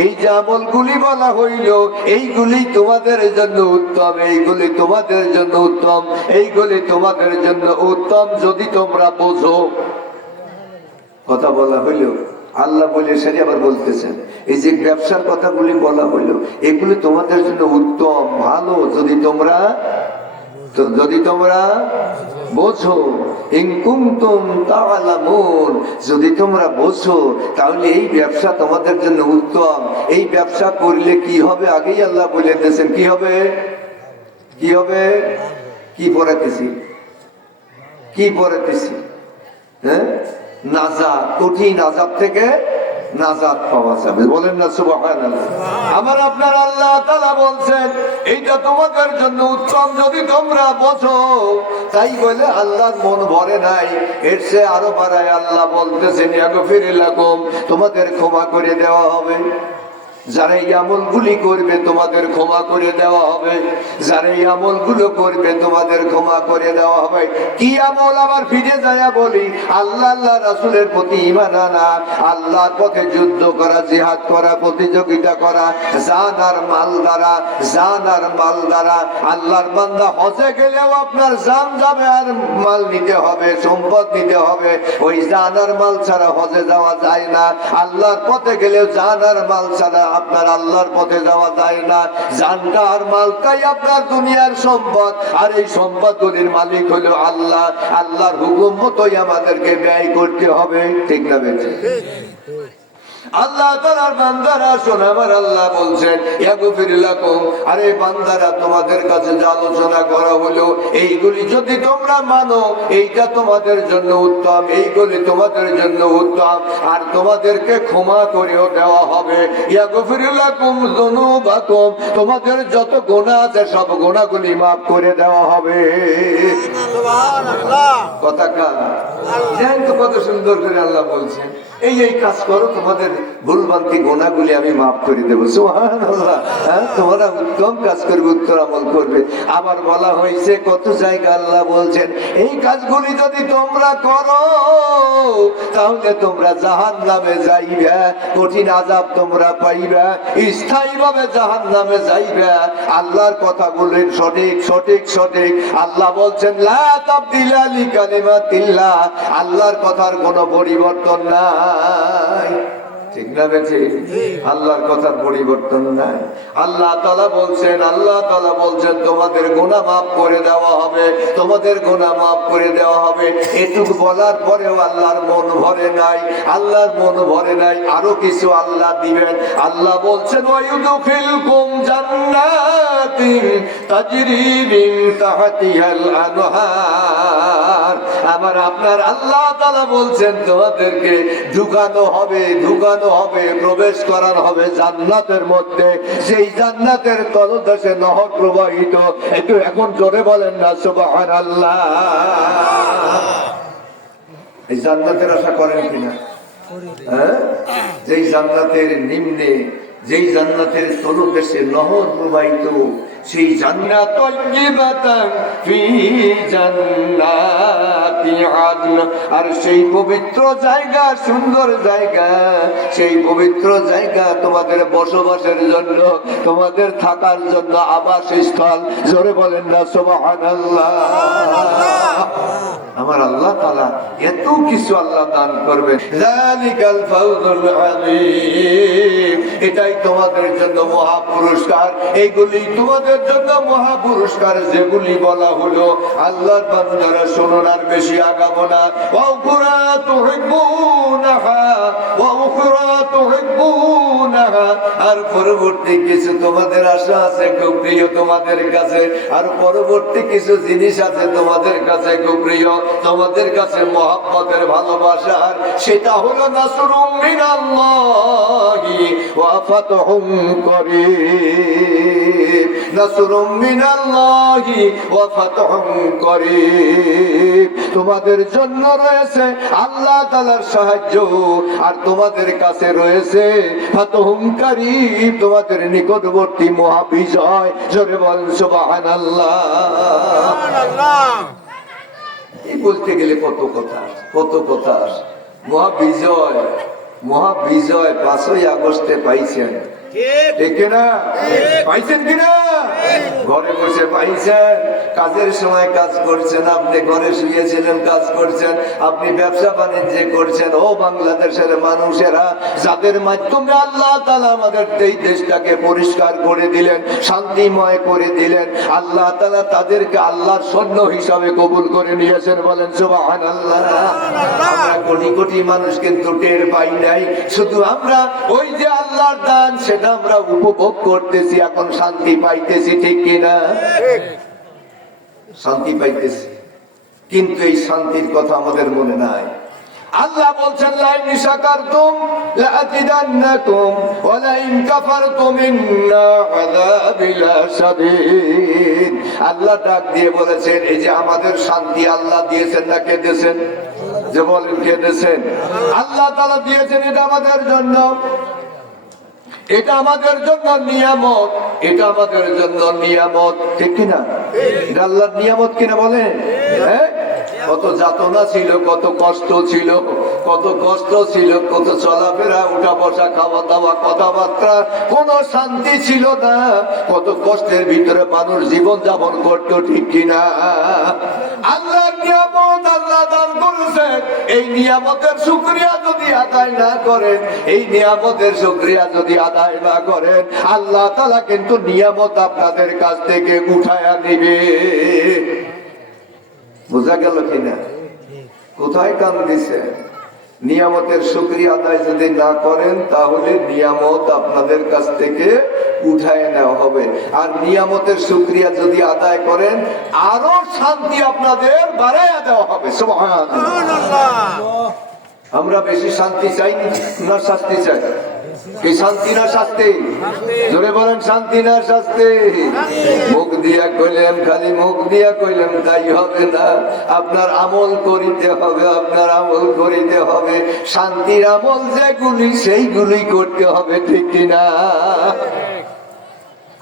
এই যে আমলগুলি বলা হইল এইগুলি তোমাদের জন্য উত্তম, এইগুলি তোমাদের জন্য উত্তম, এইগুলি তোমাদের জন্য উত্তম যদি তোমরা বোঝো। কথা বলা হইল আল্লাহ বলে সেটি আবার বলতেছেন, এই যে ব্যবসার কথাগুলি বলা হইল এগুলি তোমাদের জন্য উত্তম, ভালো যদি তোমরা তো যদি তোমরা বোঝো, ইন কুনতুম তা'লামুন, যদি তোমরা বোঝো তাহলে এই ব্যবসা তোমাদের জন্য উত্তম। এই ব্যবসা করলে কি হবে আগেই আল্লাহ বলে দিয়েছেন। কি হবে? কি হবে? কি পড়াতেছি? কি পড়াতেছি? হ্যাঁ, নাজাত, কঠিন আযাব থেকে নাজাত পাওয়া যাবে। বলেন না সুবহানাল্লাহ। আমার আপনার আল্লাহ তাআলা বলছেন এইটা তোমাদের জন্য উত্তম যদি তোমরা বোঝো। তাই বলে আল্লাহর মন ভরে নাই, এর চেয়ে আরো বাড়ায় আল্লাহ বলতেছেন ইয়াগফির লাকুম, তোমাদের ক্ষমা করে দেওয়া হবে। যারা এই আমলগুলি করবে তোমাদের ক্ষমা করে দেওয়া হবে। যারা এই আমলগুলো করবে তোমাদের ক্ষমা করে দেওয়া হবে। কি আমল? আবার ফিরে যায় বলি, আল্লাহ আল্লাহ রাসূলের প্রতি ঈমান আনা, আল্লাহর পথে যুদ্ধ করা, জিহাদ করা, প্রতিযোগিতা করা, জান আর মাল দ্বারা, জান আর মাল দ্বারা। আল্লাহর বান্দা হজে গেলেও আপনার জান যাবে আর মাল নিতে হবে, সম্পদ নিতে হবে। ওই জান আর মাল ছাড়া হজে যাওয়া যায় না। আল্লাহর পথে গেলেও জান আর মাল ছাড়া আপনার আল্লাহর পথে যাওয়া যায় না। জানটা আর মালটাই আপনার দুনিয়ার সম্পদ, আর এই সম্পদগুলির মালিক হলো আল্লাহ। আল্লাহর হুকুম মতোই আমাদেরকে ব্যয় করতে হবে। ঠিক না বেঠিক? আল্লাহ তাআলার বান্দারা শোনো, আমার আল্লাহ বলছেন ইয়াগফির লাকুম, আরে বান্দারা তোমাদের কাছে যে আলোচনা করা হলো এইগুলি যদি তোমরা মানো এইটা তোমাদের জন্য উত্তম, এইগুলি তোমাদের জন্য উত্তম, আর তোমাদেরকে ক্ষমা করেও দেওয়া হবে। ইয়াগফির লাকুম যুনুবাকুম, তোমাদের যত গুনাহ আছে সব গুনাহগুলি মাফ করে দেওয়া হবে। সুবহানাল্লাহ। কথা কার? দেখেন তো কত সুন্দর করে আল্লাহ বলছেন এই এই কাজ করো, তোমাদের ভুলভ্রান্তি গুনাহগুলি আমি মাফ করে দেবো। সুবহানাল্লাহ। হ্যাঁ, তোমরা উত্তম কাজ করবে, উত্তম আমল করবে। আবার বলা হয়েছে কত জায়গা আল্লাহ বলছেন এই কাজগুলি যদি তোমরা করো তাহলে তোমরা জাহান্নামে যাইবে, কঠিন আযাব তোমরা পাইবে, স্থায়ীভাবে জাহান্নামে যাইবে। আল্লাহর কথাগুলি সঠিক সঠিক সঠিক। আল্লাহ বলছেন লা তাবদিলা লিকালিমাতিল্লাহ, আল্লাহর কথার কোনো পরিবর্তন নাই। ঠিক না বেঠিক? আল্লাহর কথার পরিবর্তন নাই। আল্লাহ তাআলা বলছেন তোমাদের গুনাহ মাফ করে দেওয়া হবে, তোমাদের গুনাহ মাফ করে দেওয়া হবে। এটুকু বলার পরেও আল্লাহর মন ভরে নাই, আল্লাহর মন ভরে নাই। আরো কিছু আল্লাহ দিবেন। আল্লাহ বলছেন ওয়ায়ুদখিলকুম জান্নাতিন তাজরি মিন তাহতিহাল আনহার, আমার আপনার আল্লাহ তাআলা বলছেন তোমাদেরকে ঢুকানো হবে, প্রবেশ করানো হবে জান্নাতের মধ্যে, সেই জান্নাতের তলদেশে নহর প্রবাহিত। একটু এখন জোরে বলেন না সুবহানাল্লাহ। এই জান্নাতের আশা করেন কিনা? হ্যাঁ, যেই জান্নাতের নিম্নে, যেই জান্নাতের তলদেশে নহর প্রবাহিত, সেই জান্নাত তাইয়্যিবাতান ফি জান্নাতি আদন, আর সেই পবিত্র জায়গা, সুন্দর জায়গা, সেই পবিত্র জায়গা তোমাদের বসবাসের জন্য, তোমাদের থাকার জন্য আবাসস্থল। জোরে বলেন না সুবহানাল্লাহ। আমার আল্লাহ তাআলা এত কিছু আল্লাহ দান করবেন। যালিকাল ফাওজুল আযীম, এটাই তোমাদের জন্য মহা পুরস্কার। এইগুলি তোমাদের জন্য মহা পুরস্কার যেগুলি বলা হলো। আল্লাহর বান্দারা শুনুন, আর বেশি আগাবো না। ওয়া উখরা তুহিব্বুনাহা ওয়া উখরা তুহিব্বুনাহা, আর পরবর্তী কিছু তোমাদের আশা আছে খুব প্রিয় তোমাদের কাছে, আর পরবর্তী কিছু জিনিস আছে তোমাদের কাছে খুব প্রিয়, তোমাদের কাছে মহব্বতের ভালোবাসার। সেটা হলো নাসরুম মিনাল্লাহি ওয়া ফাতহুম করিব, নাসরুম মিনাল্লাহি ওয়া ফাতহুম করিব। তোমাদের জন্য রয়েছে আল্লাহ তাআলার সাহায্য, আর তোমাদের কাছে রয়েছে ফাতহুম করিব, তোমাদের নিকটবর্তী মহা বিজয়। জোরে বল সুবহানাল্লাহ। এই বলতে গেলে কত কথা, কত কথা। মহা বিজয়, মহা বিজয় 5ই আগস্টে পাইছেন, ঠিক কিনা? পাইছেন কিনা? ঘরে বসে পাইছেন, কাজের সময় কাজ করছেন, আপনি ঘরে শুয়েছিলেন কাজ করছেন, আপনি ব্যবসা বাণিজ্য করছেন। ও বাংলাদেশের মানুষেরা, যাদের মাধ্যমে আল্লাহ তাআলা আমাদের এই দেশটাকে পরিষ্কার করে দিলেন, শান্তিময় করে দিলেন, আল্লাহ তাআলা তাদেরকে আল্লাহর সৈন্য হিসাবে কবুল করে নিয়েছেন। বলেন সুবহানাল্লাহ। আমরা কোটি কোটি মানুষ কিন্তু টের পাই নাই, শুধু আমরা ওই যে আল্লাহর দান সেটা আমরা উপভোগ করতেছি, এখন শান্তি পাইতেছি, ঠিক কিনা? শান্তি পাইতেছি, কিন্তু এই শান্তির কথা আমাদের মনে নাই। আল্লাহ বলছেন লাইন শাকারতুম লাআযিদান্নাকুম ওয়া লাইন কাফারতুম ইন্না আযাবি লাশাদীদ। আল্লাহ ডাক দিয়ে বলেছেন, এই যে আমাদের শান্তি আল্লাহ দিয়েছেন না কে দিয়েছেন? যে বলেন কে দিয়েছেন? আল্লাহ তাআলা দিয়েছেন। এটা আমাদের জন্য, এটা আমাদের জন্য নিয়ামত, এটা আমাদের জন্য নিয়ামত, ঠিক কিনা? এটা আল্লাহর নিয়ামত কিনা বলেন? হ্যাঁ, কত যাতনা ছিল, কত কষ্ট ছিল, কত কষ্ট ছিল, কত চলাফেরা, উঠা বসা, খাওয়া দাওয়া, কথাবার্তা, কোন শান্তি ছিল না, কত কষ্টের ভিতরে মানুষ জীবন যাপন করতো, ঠিক কিনা? আল্লাহর নিয়ামত আল্লাহ দান করেছেন, এই নিয়ামতের শুকরিয়া যদি আদায় না করেন, এই নিয়ামতের শুকরিয়া যদি আদায় না করেন, আল্লাহ তাআলা কিন্তু নিয়ামত আপনাদের কাছ থেকে উঠায়া নিবে। বোঝা গেল কিনা? কোথায় কান দিছে? নিয়ামতের শুকরিয়া আদায় যদি না করেন, তাহলে নিয়ামত আপনাদের কাছ থেকে উঠায় নেওয়া হবে। আর নিয়ামতের শুকরিয়া যদি আদায় করেন, আরো শান্তি আপনাদের বাড়াইয়া দেওয়া হবে। সুবহানাল্লাহ। আমরা বেশি শান্তি চাই না শাস্তি চাই? কি শান্তি না শাস্তি? জোরে বলেন, শান্তি না শাস্তি? মুখ দিয়া কইলেন, খালি মুখ দিয়া কইলেন তাই হবে না, আপনার আমল করিতে হবে, আপনার আমল করিতে হবে। শান্তির আমল যেগুলি সেইগুলি করতে হবে, ঠিক কিনা?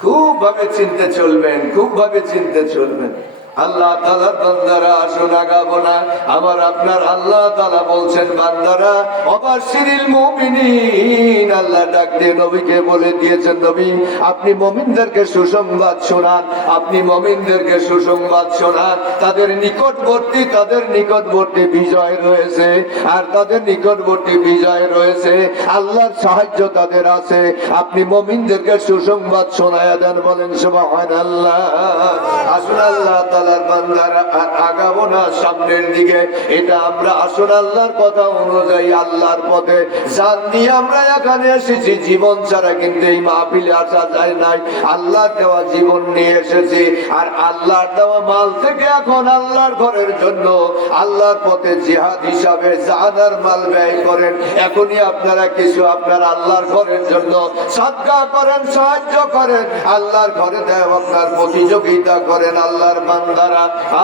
খুব ভাবে চিনতে চলবেন, খুব ভাবে চিনতে চলবেন। আল্লাহ তাআলার বান্দারা, আসুন আগাবো না, আমার আপনার আল্লাহ তাআলা বলছেন, বান্দারা অবাশিরিল মুমিনিন। আল্লাহ ডাক দিয়ে নবীকে বলে দিয়েছেন, নবী আপনি মুমিনদেরকে সুসংবাদ শোনান, আপনি মুমিনদেরকে সুসংবাদ শোনান। তাদের নিকটবর্তী বিজয় রয়েছে, আর তাদের নিকটবর্তী বিজয় রয়েছে, আল্লাহর সাহায্য তাদের আছে। আপনি মুমিনদেরকে সুসংবাদ শোনায়া দেন। বলেন সুবহানাল্লাহ। আসুন আল্লাহ তাআলা বান্দারা আগাবো না সামনের দিকে, এটা আমরা আসল আল্লাহর কথা অনুযায়ী আল্লাহর পথে জান দিয়ে আমরা এখানে এসেছি। জীবন ছাড়া কিন্তু এই মাহফিলে আসা যায় নাই। আল্লাহর দেওয়া জীবন নিয়ে এসেছি, আর আল্লাহর দেওয়া মাল থেকে এখন আল্লাহর ঘরের জন্য, আল্লাহর পথে জিহাদ হিসাবে জানার মাল ব্যয় করেন। এখনই আপনারা কিছু আপনার আল্লাহর ঘরের জন্য সাদকা করেন, সাহায্য করেন, আল্লাহর ঘরে দেওয়া আপনার প্রতিযোগিতা করেন। আল্লাহর বান্দা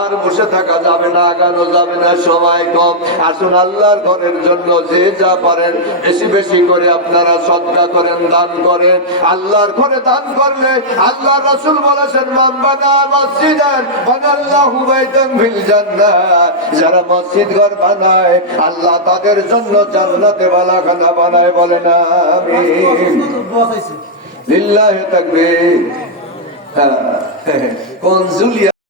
আর বসে থাকা যাবে না, আগানো যাবে না, সময় কম। আসুন আল্লাহর ঘরের জন্য যে যা পারেন বেশি বেশি করে আপনারা সদকা করেন, দান করেন। আল্লাহর ঘরে দান করলে আল্লাহ রাসূল বলেছেন, মান বানা মসজিদান বানাল্লাহু বাইতান ফিল জান্নাহ। যারা মসজিদ ঘর বানায়, আল্লাহ তাদের জন্য জান্নাতে বালাখানা বানায়। বলেন আমিন। লিল্লাহি তাকবীর। কোন জুলিয়া